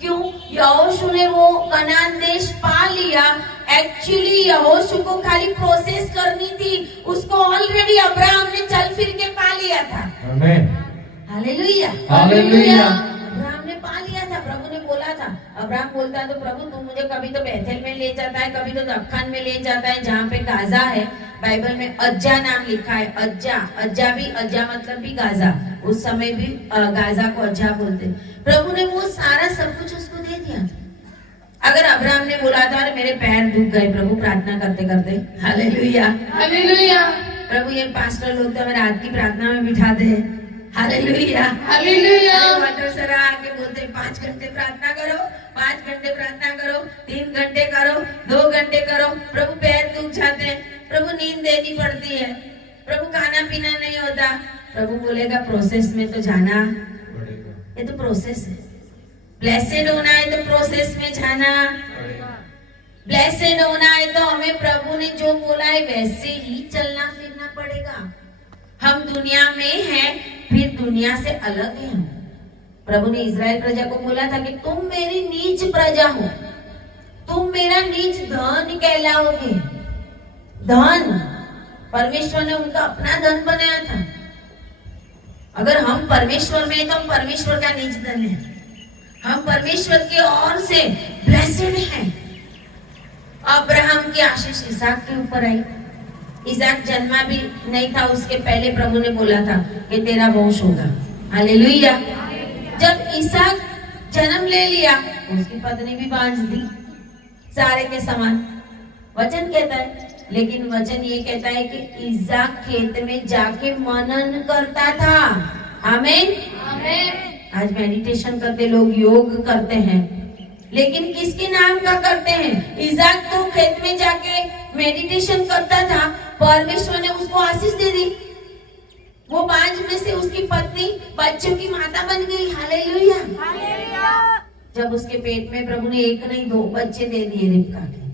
क्यों? यहोशू ने वो कनान देश पा लिया। एक्चुअली यहोशू को खाली प्रोसेस करनी थी, उसको ऑलरेडी अब्राहम ने चल फिर के पा लिया था। आमीन। हालेलुया। हालेलुया। अब्राहम ने पा लिया था। प्रभु ने बोला था, अब्राहम बोलता है तो प्रभु तुम मुझे कभी तो बेथेल में ले जाता है, कभी तो दक्खन में ले जाता है जहाँ पे गाजा है। बाइबल में अज्जा नाम लिखा है। अज्जा मतलब भी गाजा। उस समय भी गाजा को अज्जा बोलते। प्रभु ने वो सारा सब कुछ उसको दे दिया था। अगर अब्राहम ने बोला था अरे मेरे पैर दुख गए प्रभु प्रार्थना करते करते, हालेलुया हालेलुया प्रभु ये पास्टर लोग तो हमें रात की प्रार्थना में बिठाते हैं, हालेलुया हालेलुया सरा आके बोलते 5 घंटे प्रार्थना करो, 5 घंटे प्रार्थना करो, 3 घंटे करो, 2 घंटे करो। प्रभु पैर दुख जाते हैं, प्रभु नींद देनी पड़ती है, प्रभु खाना पीना नहीं होता। प्रभु बोलेगा प्रोसेस में तो जाना, ये तो प्रोसेस है। ब्लेसेड होना है तो प्रोसेस में जाना, ब्लेसेड होना है तो हमें प्रभु ने जो बोला है वैसे ही चलना फिरना पड़ेगा। हम दुनिया में हैं, फिर दुनिया से अलग हैं। प्रभु ने इजराइल प्रजा को बोला था कि तुम मेरी नीच प्रजा हो, तुम मेरा नीच धन कहलाओगे। धन परमेश्वर ने उनका अपना धन बनाया था। अगर हम परमेश्वर में हैं तो हम परमेश्वर का नीच धन है। हम परमेश्वर की ओर से ब्लेसेड हैं। अब्राहम की आशीष इसहाक के ऊपर आई। इसहाक जन्मा भी नहीं था, उसके पहले प्रभु ने बोला था कि तेरा वंश होगा। हालेलुया। जब इसहाक जन्म ले लिया, उसकी पत्नी भी बांझ दी सारे के समान, वचन कहता है। लेकिन वचन ये कहता है कि इसहाक खेत में जाके मनन करता था। आमीन आमीन। आज मेडिटेशन करते लोग, योग करते हैं, लेकिन किसके नाम का करते हैं? इसहाक तो खेत में जाके मेडिटेशन करता था, परमेश्वर ने उसको आशीष दे दी। वो बांझ में से उसकी पत्नी बच्चों की माता बन गई। हालेलुया। जब उसके पेट में प्रभु ने 1 नहीं 2 बच्चे दे दिए रिबका के।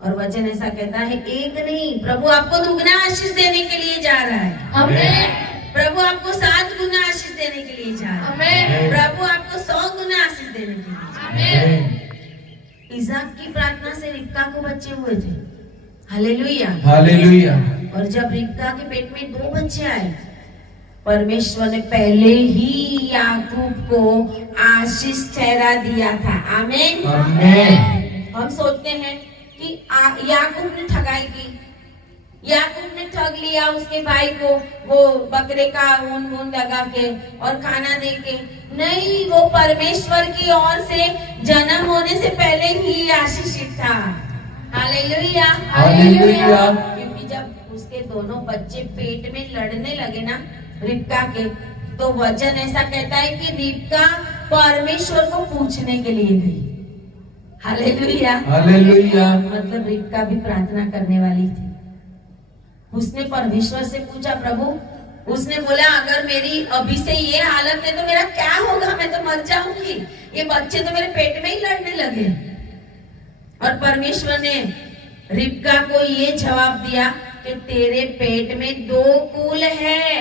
और वचन ऐसा कहता है 1 नहीं, प्रभु आपको दुगना आशीष देने के लिए जा रहा है। आमीन। प्रभु आपको 7 गुना आशीष देने के लिए जा रहा है। आमीन। प्रभु आपको 100 गुना आशीष देने के लिए जा रहा है। आमीन। इसहाक की प्रार्थना से रिबका को बच्चे हुए थे। Hallelujah hallelujah. और जब रिबका के पेट में 2 बच्चे आए, परमेश्वर ने पहले ही याकूब को आशीष ठहरा दिया था। आमीन आमीन। हम सोचते हैं कि याकूब ने ठगाई की, याकूब ने ठग लिया उसके भाई को, वो बकरे का ऊन लगा के और खाना दे के। नहीं, वो परमेश्वर की ओर से जन्म होने से पहले ही आशीषित था। Hallelujah hallelujah. क्योंकि जब उसके दोनों बच्चे पेट में लड़ने लगे ना रिबका के, तो वचन ऐसा कहता है कि रिबका परमेश्वर को पूछने के लिए गई। Hallelujah hallelujah. मतलब रिबका भी प्रार्थना करने वाली थी। उसने परमेश्वर से पूछा, प्रभु, उसने बोला अगर मेरी अभी से ये हालत है तो मेरा क्या होगा, मैं तो मर जाऊंगी, ये बच्चे तो मेरे पेट में ही लड़ने लगे। और परमेश्वर ने रिबका को ये जवाब दिया कि तेरे पेट में 2 कुल है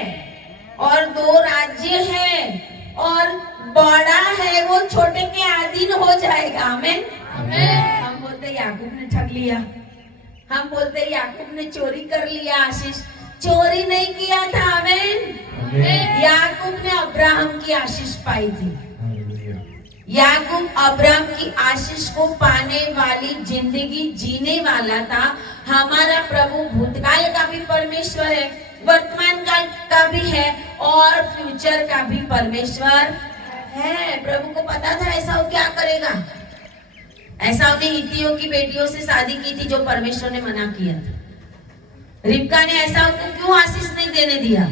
और 2 राज्य है, और बड़ा है वो छोटे के अधीन हो जाएगा। आमीन। हम बोलते याकूब ने ठग लिया, हम बोलते याकूब ने चोरी कर लिया आशीष। चोरी नहीं किया था। आमीन। याकूब ने अब्राहम की आशीष पाई थी। याकूब अब्राहम की आशीष को पाने वाली जिंदगी जीने वाला था। हमारा प्रभु भूतकाल का भी परमेश्वर है, वर्तमान काल का भी है और फ्यूचर का भी परमेश्वर है। प्रभु को पता था ऐसा क्या करेगा। ऐसा उन्हें हित्तियों की बेटियों से शादी की थी जो परमेश्वर ने मना किया था। रिबका ने ऐसा को क्यों आशीष नहीं देने दिया?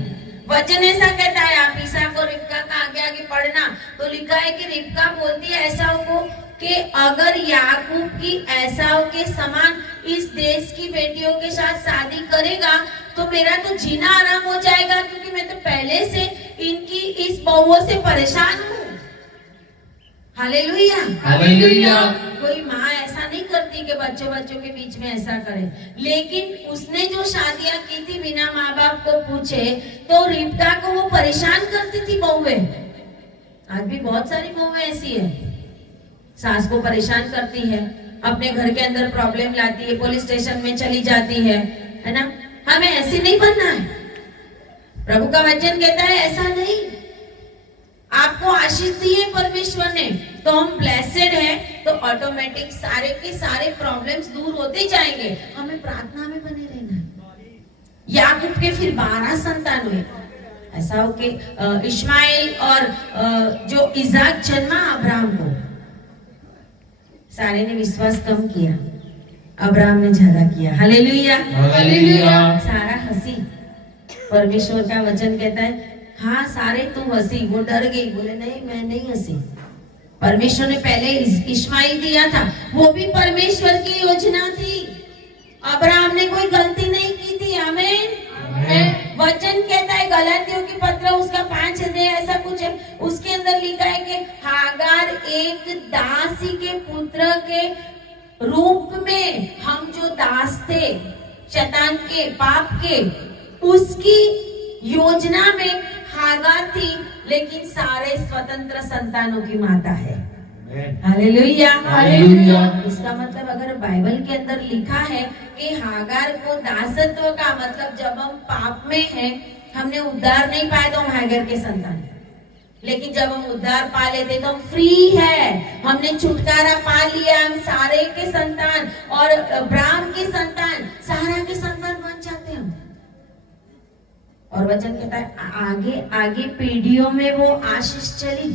वचन ऐसा कहता है, आप इसहाक और रिबका का आगे आगे पढ़ना तो लिखा है कि रिबका बोलती है एसाव को कि अगर याकूब की एसाव के समान इस देश की बेटियों के साथ शादी करेगा तो मेरा तो जीना आराम हो जाएगा, क्योंकि मैं तो पहले से इनकी इस बहुओं से परेशान हूँ। हालेलुया। हालेलुया। कोई माँ ऐसा नहीं करती कि बच्चों के बीच में ऐसा करे, लेकिन उसने जो शादियां की थी बिना माँ बाप को पूछे, तो रिबका को वो परेशान करती थी बहुएं। आज भी बहुत सारी बहुएं ऐसी है, सास को परेशान करती है, अपने घर के अंदर प्रॉब्लम लाती है, पुलिस स्टेशन में चली जाती है ना। हमें ऐसे नहीं बनना है। प्रभु का वचन कहता है ऐसा नहीं। आपको आशीष दी है परमेश्वर ने, तो हम ब्लेसेड है, तो ऑटोमेटिक सारे के सारे प्रॉब्लम्स दूर होते जाएंगे। हमें प्रार्थना में बने रहना है। याकूब के फिर 12 संतान हुए। ऐसा हो कि इश्माइल और जो इजाक जन्मा अब्राहम को, सारे ने विश्वास कम किया, अब्राहम ने ज्यादा किया। हालेलुया। हालेलुया। सारा हंसी। परमेश्वर का वचन कहता है हाँ सारे तू हंसी। वो डर गई, बोले नहीं मैं नहीं हंसी। परमेश्वर ने पहले इश्माइल दिया था, वो भी परमेश्वर की योजना थी। अब्राहम ने कोई गलती नहीं की थी। आमीन। वचन कहता है गलातियों की पत्र उसका 5 अध्याय ऐसा कुछ है, उसके अंदर लिखा है कि हागार एक दासी के पुत्र के रूप में, हम जो दास थे शैतान के पाप के, उसकी योजना में हागार थी, लेकिन सारे स्वतंत्र संतानों की माता है। हालेलुया। हालेलुया। इसका मतलब अगर बाइबल के अंदर लिखा है कि हागार को दासत्व का मतलब जब हम पाप में हैं, हमने उद्धार नहीं पाया तो हम हागार के संतान, लेकिन जब हम उद्धार पा लेते तो हम फ्री है, हमने छुटकारा पा लिया, हम सारे के संतान और अब्राहम के संतान, सारा के संतान बन जाते हैं। और वचन कहता है आगे आगे पीढ़ियों में वो आशीष चली।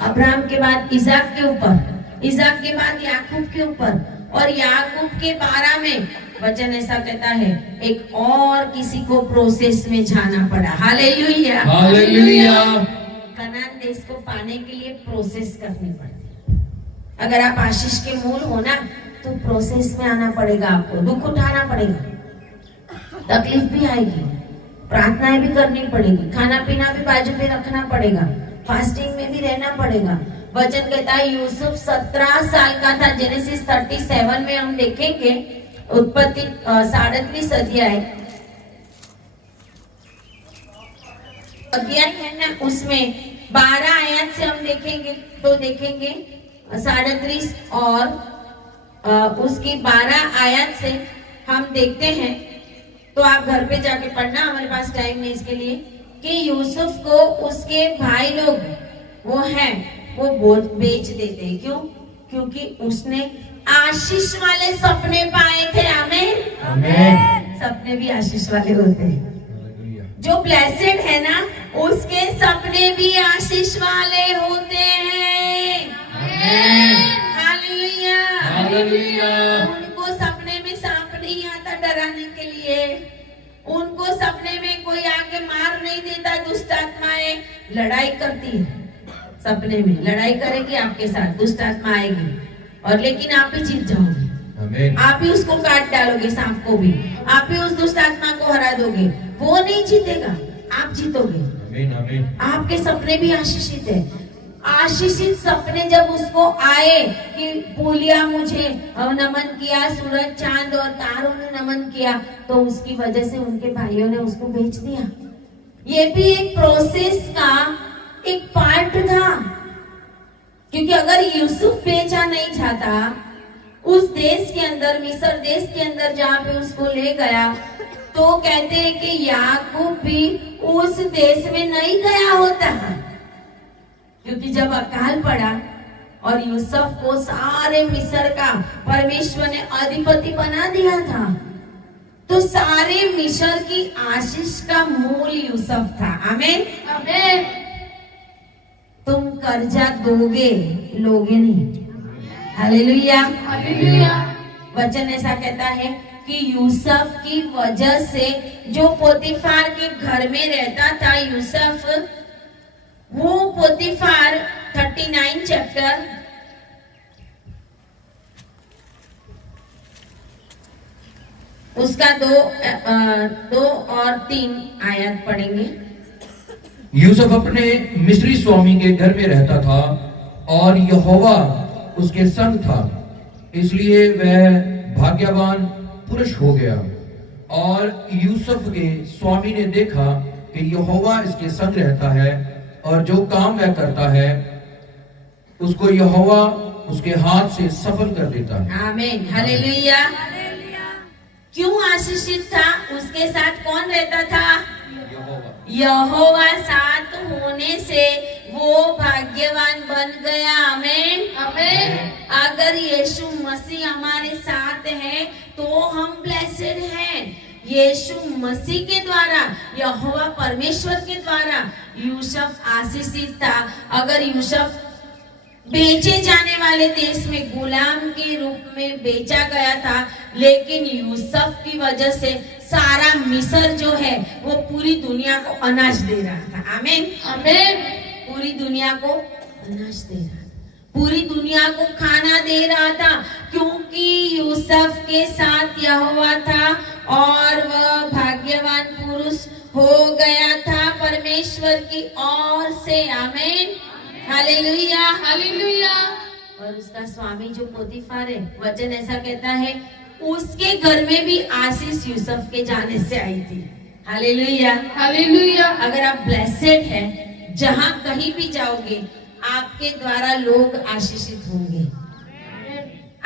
अब्राहम के बाद इजाक के ऊपर, इजाक के बाद याकूब के ऊपर, और याकूब के 12 में वचन ऐसा कहता है एक और किसी को प्रोसेस में जाना पड़ा। हालेलुया। हालेलुया। कनान देश को पाने के लिए प्रोसेस करनी पड़ती है। अगर आप आशीष के मूल हो ना, तो प्रोसेस में आना पड़ेगा, आपको दुख उठाना पड़ेगा, तकलीफ भी आएगी, प्रार्थनाएं भी करनी पड़ेगी, खाना पीना भी बाजू पे रखना पड़ेगा, फास्टिंग में भी रहना पड़ेगा। वचन कहता है यूसुफ 17 साल का था। जेनेसिस 37 में हम देखेंगे, उत्पत्ति 37 अध्याय है ना, उसमें 12 आयत से हम देखेंगे, तो देखेंगे 37 और उसकी 12 आयत से हम देखते हैं। तो आप घर पे जाके पढ़ना, हमारे पास टाइम नहीं इसके लिए, कि यूसुफ को उसके भाई लोग वो हैं वो बेच देते। क्यों? क्योंकि उसने आशीष वाले सपने पाए थे। आमीन। आमीन। सपने भी आशीष वाले होते हैं। जो ब्लेसेड है ना, उसके सपने भी आशीष वाले होते हैं। हालेलुया। हालेलुया। उनको सपने में सांप नहीं आता डराने के लिए, उनको सपने में कोई आके मार नहीं देता। दुष्ट आत्माएं लड़ाई करती है, सपने में लड़ाई करेगी आपके साथ, दुष्ट आत्मा आएगी, और लेकिन आप ही जीत जाओगे। आप ही उसको काट डालोगे, सांप को भी आप ही उस दुष्ट आत्मा को हरा दोगे। वो नहीं जीतेगा, आप जीतोगे। आमीन। आमीन। आपके सपने भी आशीषित है। आशीषित सपने जब उसको आए कि बोलिया मुझे नमन किया, सूरज चांद और तारों ने नमन किया, तो उसकी वजह से उनके भाइयों ने उसको बेच दिया। ये भी एक प्रोसेस का एक पार्ट था, क्योंकि अगर यूसुफ बेचा नहीं जाता उस देश के अंदर, मिस्र देश के अंदर जहाँ पे उसको ले गया, तो कहते हैं कि याकूब भी उस देश में नहीं गया होता, क्योंकि जब अकाल पड़ा और यूसुफ को सारे मिस्र का परमेश्वर ने अधिपति बना दिया था, तो सारे मिस्र की आशीष का मूल यूसुफ था। आमीन। आमीन। तुम कर्जा दोगे, लोगे नहीं। हालेलुया। हालेलुया। वचन ऐसा कहता है कि यूसुफ की वजह से जो पोतीफार के घर में रहता था यूसुफ, वो पोतीफार 39 चैप्टर उसका 2 और 3 आयत पढ़ेंगे। यूसुफ अपने मिस्री स्वामी के घर में रहता था और यहोवा उसके संग था, इसलिए वह भाग्यवान पुरुष हो गया। और यूसुफ के स्वामी ने देखा कि यहोवा इसके संग रहता है और जो काम वह करता है उसको यहोवा उसके हाथ से सफल कर देता है। आमीन, हालेलुया। क्यों आशीषित था? उसके साथ कौन रहता था? यहोवा साथ होने से वो भाग्यवान बन गया। आमीन, आमीन। अगर यीशु मसीह हमारे साथ है तो हम ब्लेसेड हैं। यीशु मसीह के द्वारा, यहोवा परमेश्वर के द्वारा यूसुफ आशीषित था। अगर यूसुफ बेचे जाने वाले देश में गुलाम के रूप में बेचा गया था, लेकिन यूसुफ की वजह से सारा मिस्र जो है वो पूरी दुनिया को अनाज दे रहा था। आमीन, आमीन। पूरी दुनिया को अनाज दे रहा था, पूरी दुनिया को खाना दे रहा था, क्योंकि यूसुफ के साथ यहोवा था और वह भाग्यवान पुरुष हो गया था परमेश्वर की ओर से। आमीन, हालेलुया, हालेलुया। और उसका स्वामी जो पोतीफार है, वचन ऐसा कहता है उसके घर में भी आशीष यूसुफ के जाने से आई थी। Hallelujah, hallelujah. अगर आप ब्लेसेड हैं, जहां कहीं भी जाओगे आपके द्वारा लोग आशीषित होंगे।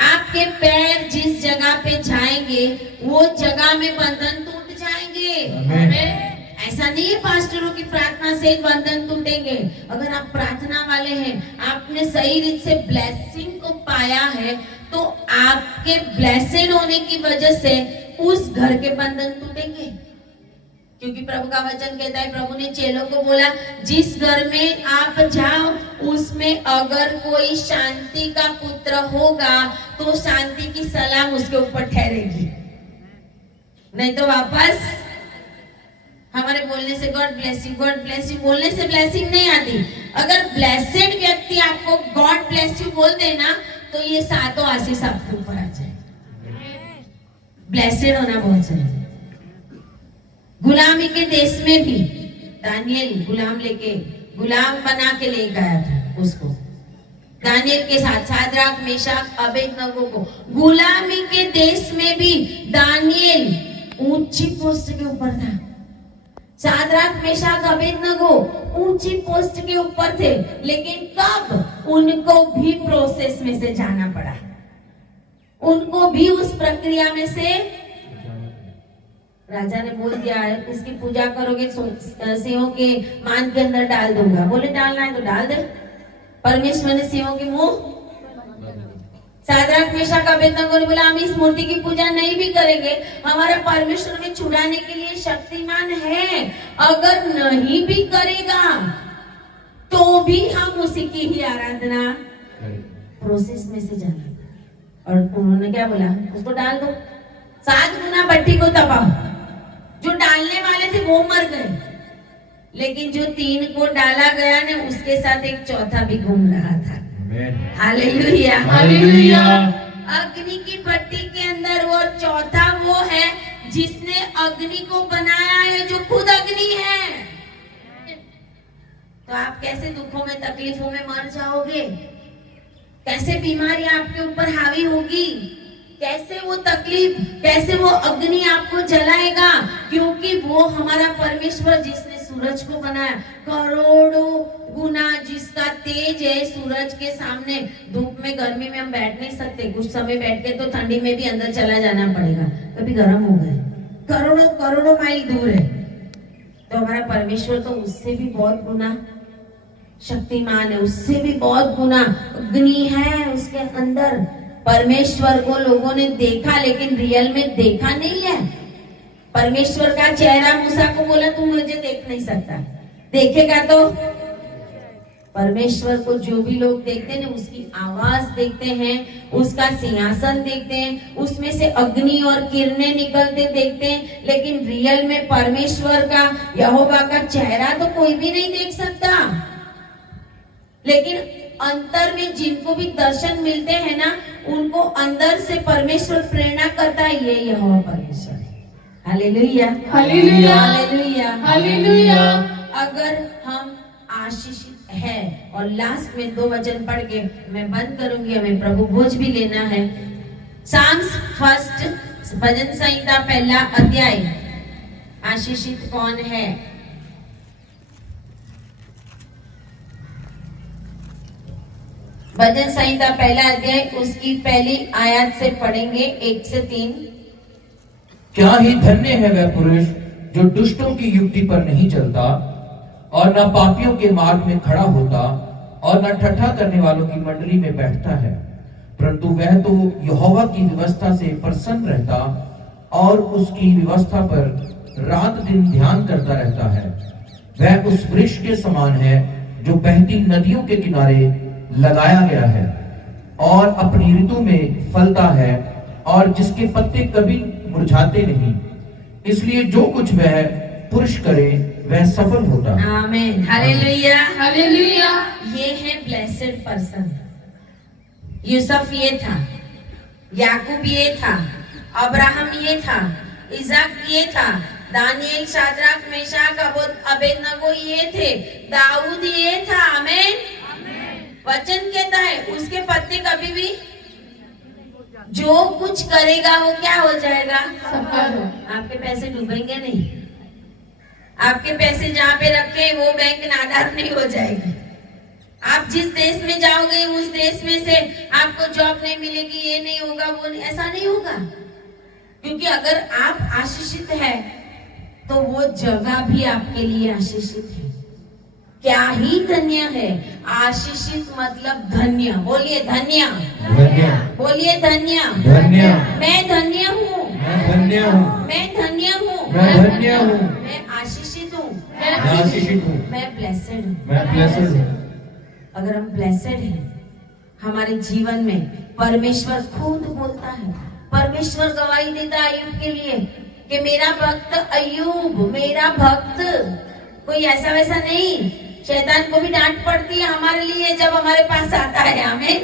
आपके पैर जिस जगह पे जाएंगे वो जगह में बंधन टूट जाएंगे। आमीन। ऐसा नहीं है पास्टरों की प्रार्थना से बंधन टूटेंगे। अगर आप प्रार्थना वाले हैं, आपने सही रीत से ब्लेसिंग को पाया है, तो आपके ब्लेसेड होने की वजह से उस घर के बंधन टूटेंगे। क्योंकि प्रभु का वचन कहता है, प्रभु ने चेलों को बोला जिस घर में आप जाओ उसमें अगर कोई शांति का पुत्र होगा तो शांति की सलाम उसके ऊपर ठहरेगी, नहीं तो वापस हमारे बोलने से गॉड ब्लेस यू बोलने से ब्लेसिंग नहीं आती। अगर ब्लेसेड व्यक्ति आपको गॉड ब्लेस यू बोल देना तो ये सातों आशीष आपके ऊपर आ जाए। ब्लेसेड होना बहुत जरूरी। गुलामी के देश में भी दानियल गुलाम बना के ले गया था उसको, दानियल के साथ सादराक मेशक अबेदनगो को। गुलामी के देश में भी दानियल ऊंची पोस्ट के ऊपर था। सादराक मेशक अबेदनगो ऊंची पोस्ट के ऊपर थे, लेकिन कब उनको भी प्रोसेस में से जाना पड़ा, उनको भी उस प्रक्रिया में से राजा ने बोल दिया है इसकी पूजा करोगे सिंहों के मान के अंदर डाल दूंगा। बोले डालना है तो डाल दे। परमेश्वर ने सिंहों के मुंह, सादराक मेशक अबेदनगो ने बोला हम इस मूर्ति की पूजा नहीं भी करेंगे, हमारा परमेश्वर हमें छुड़ाने के लिए शक्तिमान है। अगर नहीं भी करेगा तो भी हम उसी की ही आराधना। प्रोसेस में से जाना। और उन्होंने क्या बोला, उसको डाल दो, 7 गुना भट्टी को तपाओ। जो डालने वाले थे वो मर गए, लेकिन जो 3 को डाला गया ने उसके साथ एक चौथा भी घूम रहा था। Hallelujah, hallelujah. अग्नि की भट्टी के अंदर वो चौथा वो है जिसने अग्नि को बनाया है, जो खुद अग्नि है। तो आप कैसे दुखों में तकलीफों में मर जाओगे, कैसे बीमारी आपके ऊपर हावी होगी, कैसे वो तकलीफ, कैसे वो अग्नि आपको जलाएगा, क्योंकि वो हमारा परमेश्वर जिसने सूरज को बनाया, करोड़ों गुना जिसका तेज है सूरज के सामने। धूप में गर्मी में हम बैठ नहीं सकते, कुछ समय बैठ के तो ठंडी में भी अंदर चला जाना पड़ेगा, कभी गर्म हो गए, करोड़ों करोड़ों माइल दूर है। तो हमारा परमेश्वर तो उससे भी बहुत गुना शक्तिमान है, उससे भी बहुत गुना अग्नि है उसके अंदर। परमेश्वर को लोगों ने देखा लेकिन रियल में देखा नहीं है। परमेश्वर का चेहरा मूसा को बोला तू मुझे देख नहीं सकता, देखेगा तो परमेश्वर को जो भी लोग देखते हैं उसकी आवाज देखते हैं, उसका सिंहासन देखते हैं, उसमें से अग्नि और किरणें निकलते देखते हैं, लेकिन रियल में परमेश्वर का, यहोवा का चेहरा तो कोई भी नहीं देख सकता। लेकिन अंतर में जिनको भी दर्शन मिलते हैं ना, उनको अंदर से परमेश्वर प्रेरणा करता है, ये यहोवा परमेश्वर है। Hallelujah, hallelujah, hallelujah, hallelujah. अगर हम आशीषित है, और लास्ट में 2 वचन पढ़ के मैं बंद करूंगी, हमें प्रभु भोज भी लेना है। सांस फर्स्ट भजन संहिता 1 अध्याय, आशीषित कौन है? भजन संहिता 1 अध्याय उसकी पहली आयत से पढ़ेंगे 1 से 3। क्या ही धन्य है वह पुरुष जो दुष्टों की युक्ति पर नहीं चलता और न पापियों के मार्ग में खड़ा होता और न ठट्ठा करने वालों की मंडली में बैठता है, परंतु वह तो यहोवा की व्यवस्था से प्रसन्न रहता और उसकी व्यवस्था पर रात दिन ध्यान करता रहता है। वह उस वृक्ष के समान है जो बहती नदियों के किनारे लगाया गया है और अपनी ऋतु में फलता है और जिसके पत्ते कभी मुरझाते नहीं। इसलिए जो कुछ वह पुरुष करे वह सफल होता है। आमीन, हालेलुया, हालेलुया। ये है ब्लेसेड पर्सन। यूसुफ ये था, याकूब ये था, अब्राहम ये था, इसाक ये था, दानियल, शाद्राक, मेशक, अबेदनगो ये थे, दाऊद ये था। आमीन। वचन कहता है उसके पत्ते कभी भी, जो कुछ करेगा वो क्या हो जाएगा? सफल हो। आपके पैसे डूबेंगे नहीं, आपके पैसे जहाँ पे रखे वो बैंक नादार नहीं हो जाएगी। आप जिस देश में जाओगे उस देश में से आपको जॉब नहीं मिलेगी, ये नहीं होगा, वो नहीं, ऐसा नहीं होगा। क्योंकि अगर आप आशीषित है तो वो जगह भी आपके लिए आशीषित है। क्या ही धन्य है। आशीषित मतलब धन्य। बोलिए धन्य, धन्य, बोलिए धन्य। धन्य, मैं धन्य हूँ, मैं धन्य हूँ, मैं धन्य हूँ, मैं धन्य हूँ, मैं आशीषित हूँ, मैं आशीषित हूँ, मैं ब्लेसेड हूँ। मैं ब्लेसेड हूँ। अगर हम ब्लेसेड हैं, हमारे जीवन में परमेश्वर खुद बोलता है, परमेश्वर गवाही देता है अय्यूब के लिए कि मेरा भक्त अय्यूब, मेरा भक्त। कोई ऐसा वैसा नहीं। शैतान को भी डांट पड़ती है हमारे लिए जब हमारे पास आता है। आमीन।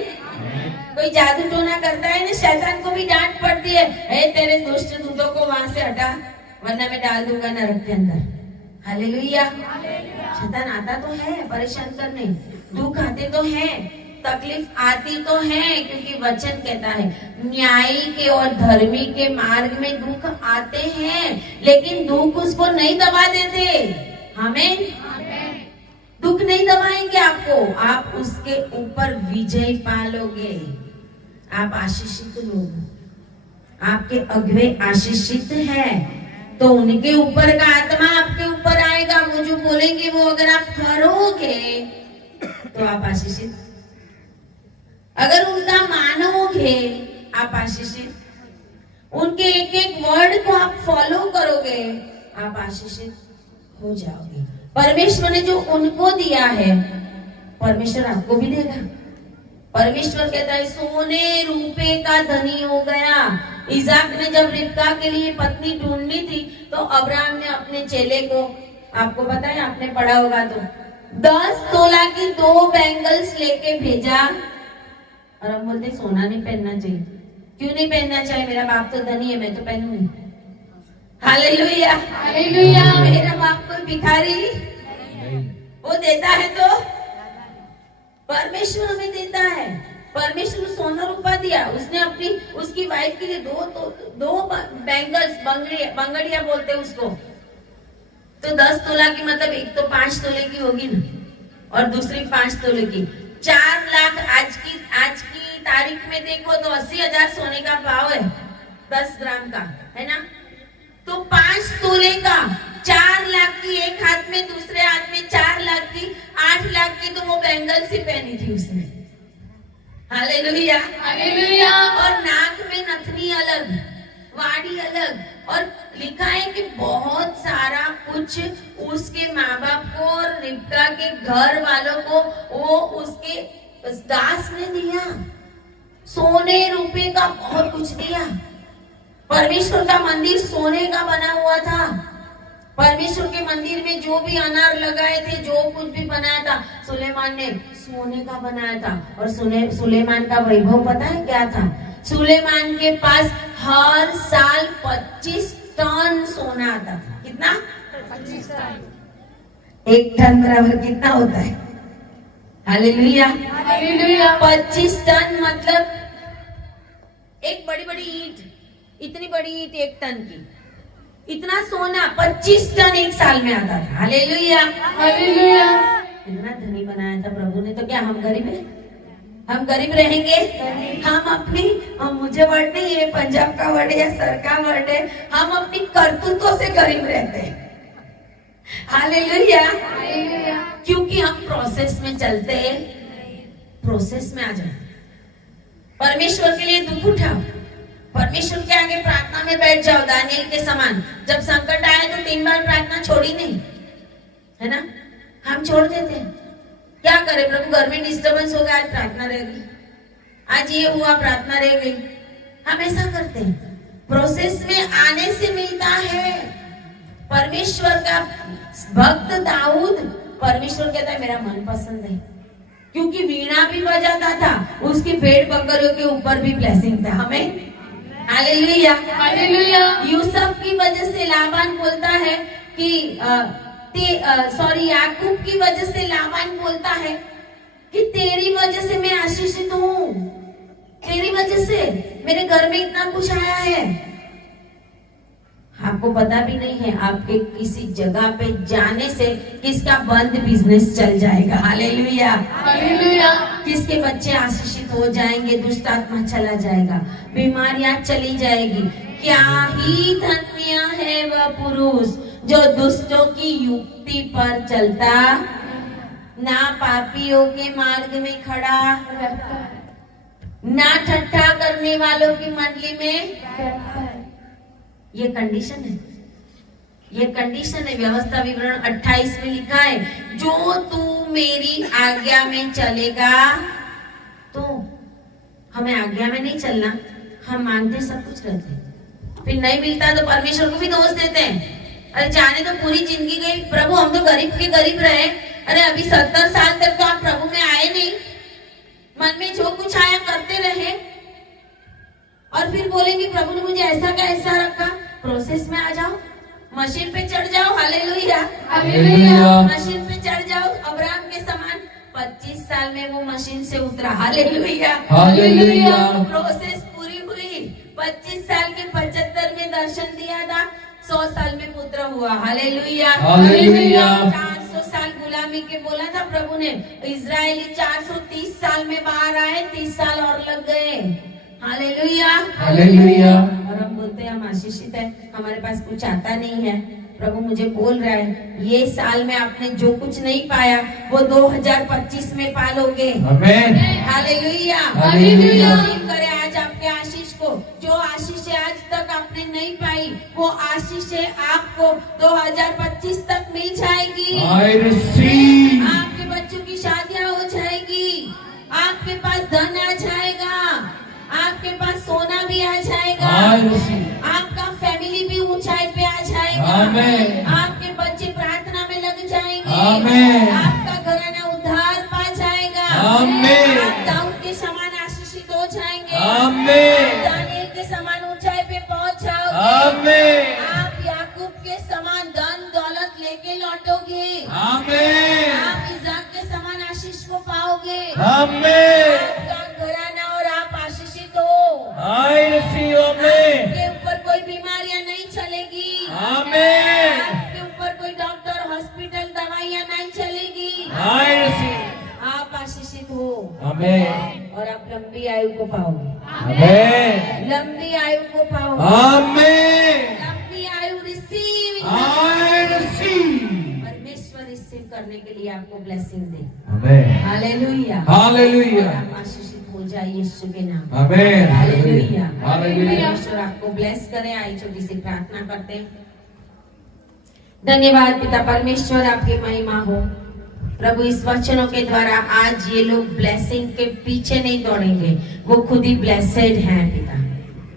कोई जादू टोना करता है ना, शैतान को भी डांट पड़ती है, हे तेरे दुष्ट दूतों को वहां से हटा वरना मैं डाल दूंगा नरक के अंदर। हालेलुया। शैतान आता तो है परेशान करने, दुख आते तो है, तकलीफ आती तो है, क्योंकि वचन कहता है न्यायी के और धर्मी के मार्ग में दुख आते हैं, लेकिन दुख उसको नहीं दबा देते। आमीन। दुख नहीं दबाएंगे आपको, आप उसके ऊपर विजय पालोगे। आप आशीषित लोग, आपके अगवे आशीषित है तो उनके ऊपर का आत्मा आपके ऊपर आएगा। वो जो बोलेंगे वो अगर आप करोगे तो आप आशीषित, अगर उनका मानोगे आप आशीषित, उनके एक एक वर्ड को आप फॉलो करोगे आप आशीषित हो जाओगे। परमेश्वर ने जो उनको दिया है परमेश्वर आपको भी देगा। परमेश्वर कहता है सोने रूपे का धनी हो गया। इसाक ने जब रिबका के लिए पत्नी ढूंढनी थी तो अब्राहम ने अपने चेले को, आपको पता है, आपने पढ़ा होगा तो 10 तोला की 2 बैंगल्स लेके भेजा। और हम बोलते सोना नहीं पहनना चाहिए। क्यों नहीं पहनना चाहिए? मेरा बाप तो धनी है, मैं तो पहनूंगी। Hallelujah, hallelujah. मेरा बाप कोई भिखारी वो देता है तो परमेश्वर हमें देता है। परमेश्वर सोना रूपा दिया, उसने अपनी उसकी वाइफ के लिए दो बैंगल्स, बंगड़िया बोलते उसको, तो 10 तोला की, मतलब एक तो 5 तोले की होगी ना और दूसरी 5 तोले की, 4 लाख। आज की तारीख में देखो तो 80,000 सोने का भाव है 10 ग्राम का, है ना। तो 5 तोले का 4 लाख की, एक हाथ में दूसरे हाथ में 4 लाख की, 8 लाख की तो वो बैंगल्स ही पहनी थी उसने। Hallelujah, hallelujah. और नाक में नथनी अलग, वाड़ी अलग, और लिखा है कि बहुत सारा कुछ उसके माँ बाप को और रिबका के घर वालों को वो उसके दास ने दिया। सोने रुपए का बहुत कुछ दिया। परमेश्वर का मंदिर सोने का बना हुआ था। परमेश्वर के मंदिर में जो भी अनार लगाए थे, जो कुछ भी बनाया था, सुलेमान ने सोने का बनाया था। और सुलेमान का वैभव पता है क्या था? सुलेमान के पास हर साल 25 टन सोना आता था। कितना? 25 टन। 1 टन बराबर कितना होता है? हालेलुया। हालेलुया। 25 टन मतलब एक बड़ी बड़ी ईंट, इतनी बड़ी ईंट 1 टन की, इतना सोना 25 टन एक साल में आता था। हालेलुया। हालेलुया। इतना धनी बनाया था प्रभु ने, तो क्या हम गरीब हैं? हम गरीब रहेंगे? हम मुझे वर्ड नहीं, ये पंजाब का वर्ड है या सर का वर्ड है, हम अपनी करतूतों से गरीब रहते हैं। हालेलुया। हालेलुया। क्योंकि हम प्रोसेस में चलते हैं, प्रोसेस में आ जाए। परमेश्वर के लिए दुख उठाओ, परमेश्वर के आगे प्रार्थना में बैठ जाओ, दानियल के समान। जब संकट आए तो 3 बार प्रार्थना छोड़ी नहीं, है ना? हम छोड़ देते हैं। क्या करें प्रभु, घर में डिस्टर्बेंस हो गया, आज प्रार्थना रह गई, आज ये हुआ, प्रार्थना रह गई। हम ऐसा करते हैं। प्रोसेस में आने से मिलता है। परमेश्वर का भक्त दाऊद, परमेश्वर कहता है मेरा मन पसंद है, क्योंकि वीणा भी बजाता था, उसकी भेड़ बकरियों के ऊपर भी ब्लेसिंग था। हमें हालेलुया। हालेलुया। यूसुफ की वजह से लाबान बोलता है कि याकूब की वजह से लाबान बोलता है कि तेरी वजह से मैं आशीषित हूँ, तेरी वजह से मेरे घर में इतना कुछ आया है। आपको पता भी नहीं है आपके किसी जगह पे जाने से किसका बंद बिजनेस चल जाएगा। हालेलुया। हालेलुया। किसके बच्चे आशीषित हो जाएंगे, दुष्ट आत्मा चला जाएगा, बीमारियां चली जाएगी। क्या ही धन्य है वह पुरुष जो दुष्टों की युक्ति पर चलता, ना पापियों के मार्ग में खड़ा, ना ठट्ठा करने वालों की मंडली में। ये कंडीशन है, ये कंडीशन है। व्यवस्था विवरण 28 में लिखा है, जो तू मेरी आज्ञा में चलेगा। तो हमें आज्ञा में नहीं चलना, हम मांगते सब कुछ रहते हैं, फिर नहीं मिलता तो परमेश्वर को भी दोष देते हैं। अरे जाने तो पूरी जिंदगी गई प्रभु, हम तो गरीब के गरीब रहे। अरे अभी 70 साल तक तो आप प्रभु में आए नहीं, मन में जो कुछ आया करते रहे, और फिर बोलेंगे प्रभु ने मुझे ऐसा का ऐसा रखा। प्रोसेस में आ जाओ, मशीन पे चढ़ जाओ। हालेलुया। हालेलुया। मशीन पे चढ़ जाओ अब्राहम के समान। 25 साल में वो मशीन से उतरा। हालेलुया। हालेलुया। प्रोसेस पूरी हुई। 25 साल के 75 में दर्शन दिया था, 100 साल में पुत्र हुआ। हालेलुया। हालेलुया। 400 साल गुलामी के बोला था प्रभु ने, इजरायली 430 साल में बाहर आए, 30 साल और लग गए। हालेलुया। हालेलुया। और हम बोलते हैं हम आशीषित है, हमारे पास कुछ आता नहीं है। प्रभु मुझे बोल रहा है, ये साल में आपने जो कुछ नहीं पाया वो 2025 में पालोगे। आमेन। हालेलुया। हालेलुया। रिसीव करे आज आपके आशीष को। जो आशीष आज तक आपने नहीं पाई, वो आशीष आपको 2025 तक मिल जाएगी। I receive. आपके बच्चों की शादियां हो जाएगी, आपके पास धन आ जाएगा, आपके पास सोना भी आ जाएगा, I receive. आपका फैमिली भी ऊंचाई पे आ जाएगा। आमेन। आपके बच्चे प्रार्थना में लग जाएंगे। आमेन। आपका घराना उद्धार पा जाएगा। आमेन। आप दाऊद के समान आशीषित हो जाएंगे। आमेन। दानियल के समान ऊंचाई पे पहुंच जाओगे। आमेन। आप याकूब के समान धन दौलत लेके लौटोगे। आमेन। आप इज़ाक के समान आशीष को पाओगे। आमेन। आपका घराना और आप आशीषित हो। I receive. आमेन। आपके ऊपर कोई बीमारियां नहीं चलेगी। आमेन। आपके ऊपर कोई डॉक्टर हॉस्पिटल दवाइयां नहीं चलेगी। I receive. आप आशीषित हो आमेन। और आप लंबी आयु को पाओगे। आमेन। लंबी आयु को पाओगे। आमेन। लंबी आयु रिसीव। I receive. परमेश्वर रिसीव करने के लिए आपको ब्लेसिंग दे। आमेन। हालेलुया। हालेलुया। और आप आशीषित हो जाइए यीशु के नाम। आमेन। हालेलुया। हालेलुया। परमेश्वर आपको ब्लेस करे। आई छोटी सी प्रार्थना करते हैं। धन्यवाद पिता परमेश्वर, आपकी महिमा हो प्रभु। इस वचनों के द्वारा आज ये लोग ब्लेसिंग के पीछे नहीं दौड़ेंगे, वो खुद ही ब्लेसेड हैं पिता।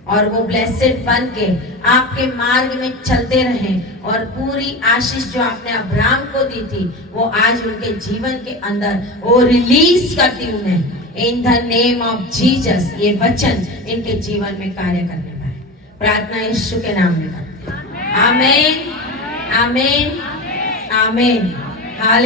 और वो ब्लेसेड बन के आपके मार्ग में चलते रहें और पूरी आशीष जो आपने अब्राहम को दी थी वो आज उनके जीवन के अंदर वो रिलीज करती हूँ मैं इन द नेम ऑफ जीसस। ये वचन इनके जीवन में कार्य करने पाए, प्रार्थना यीशु के नाम में करते हैं। आमीन, आमीन, आमीन।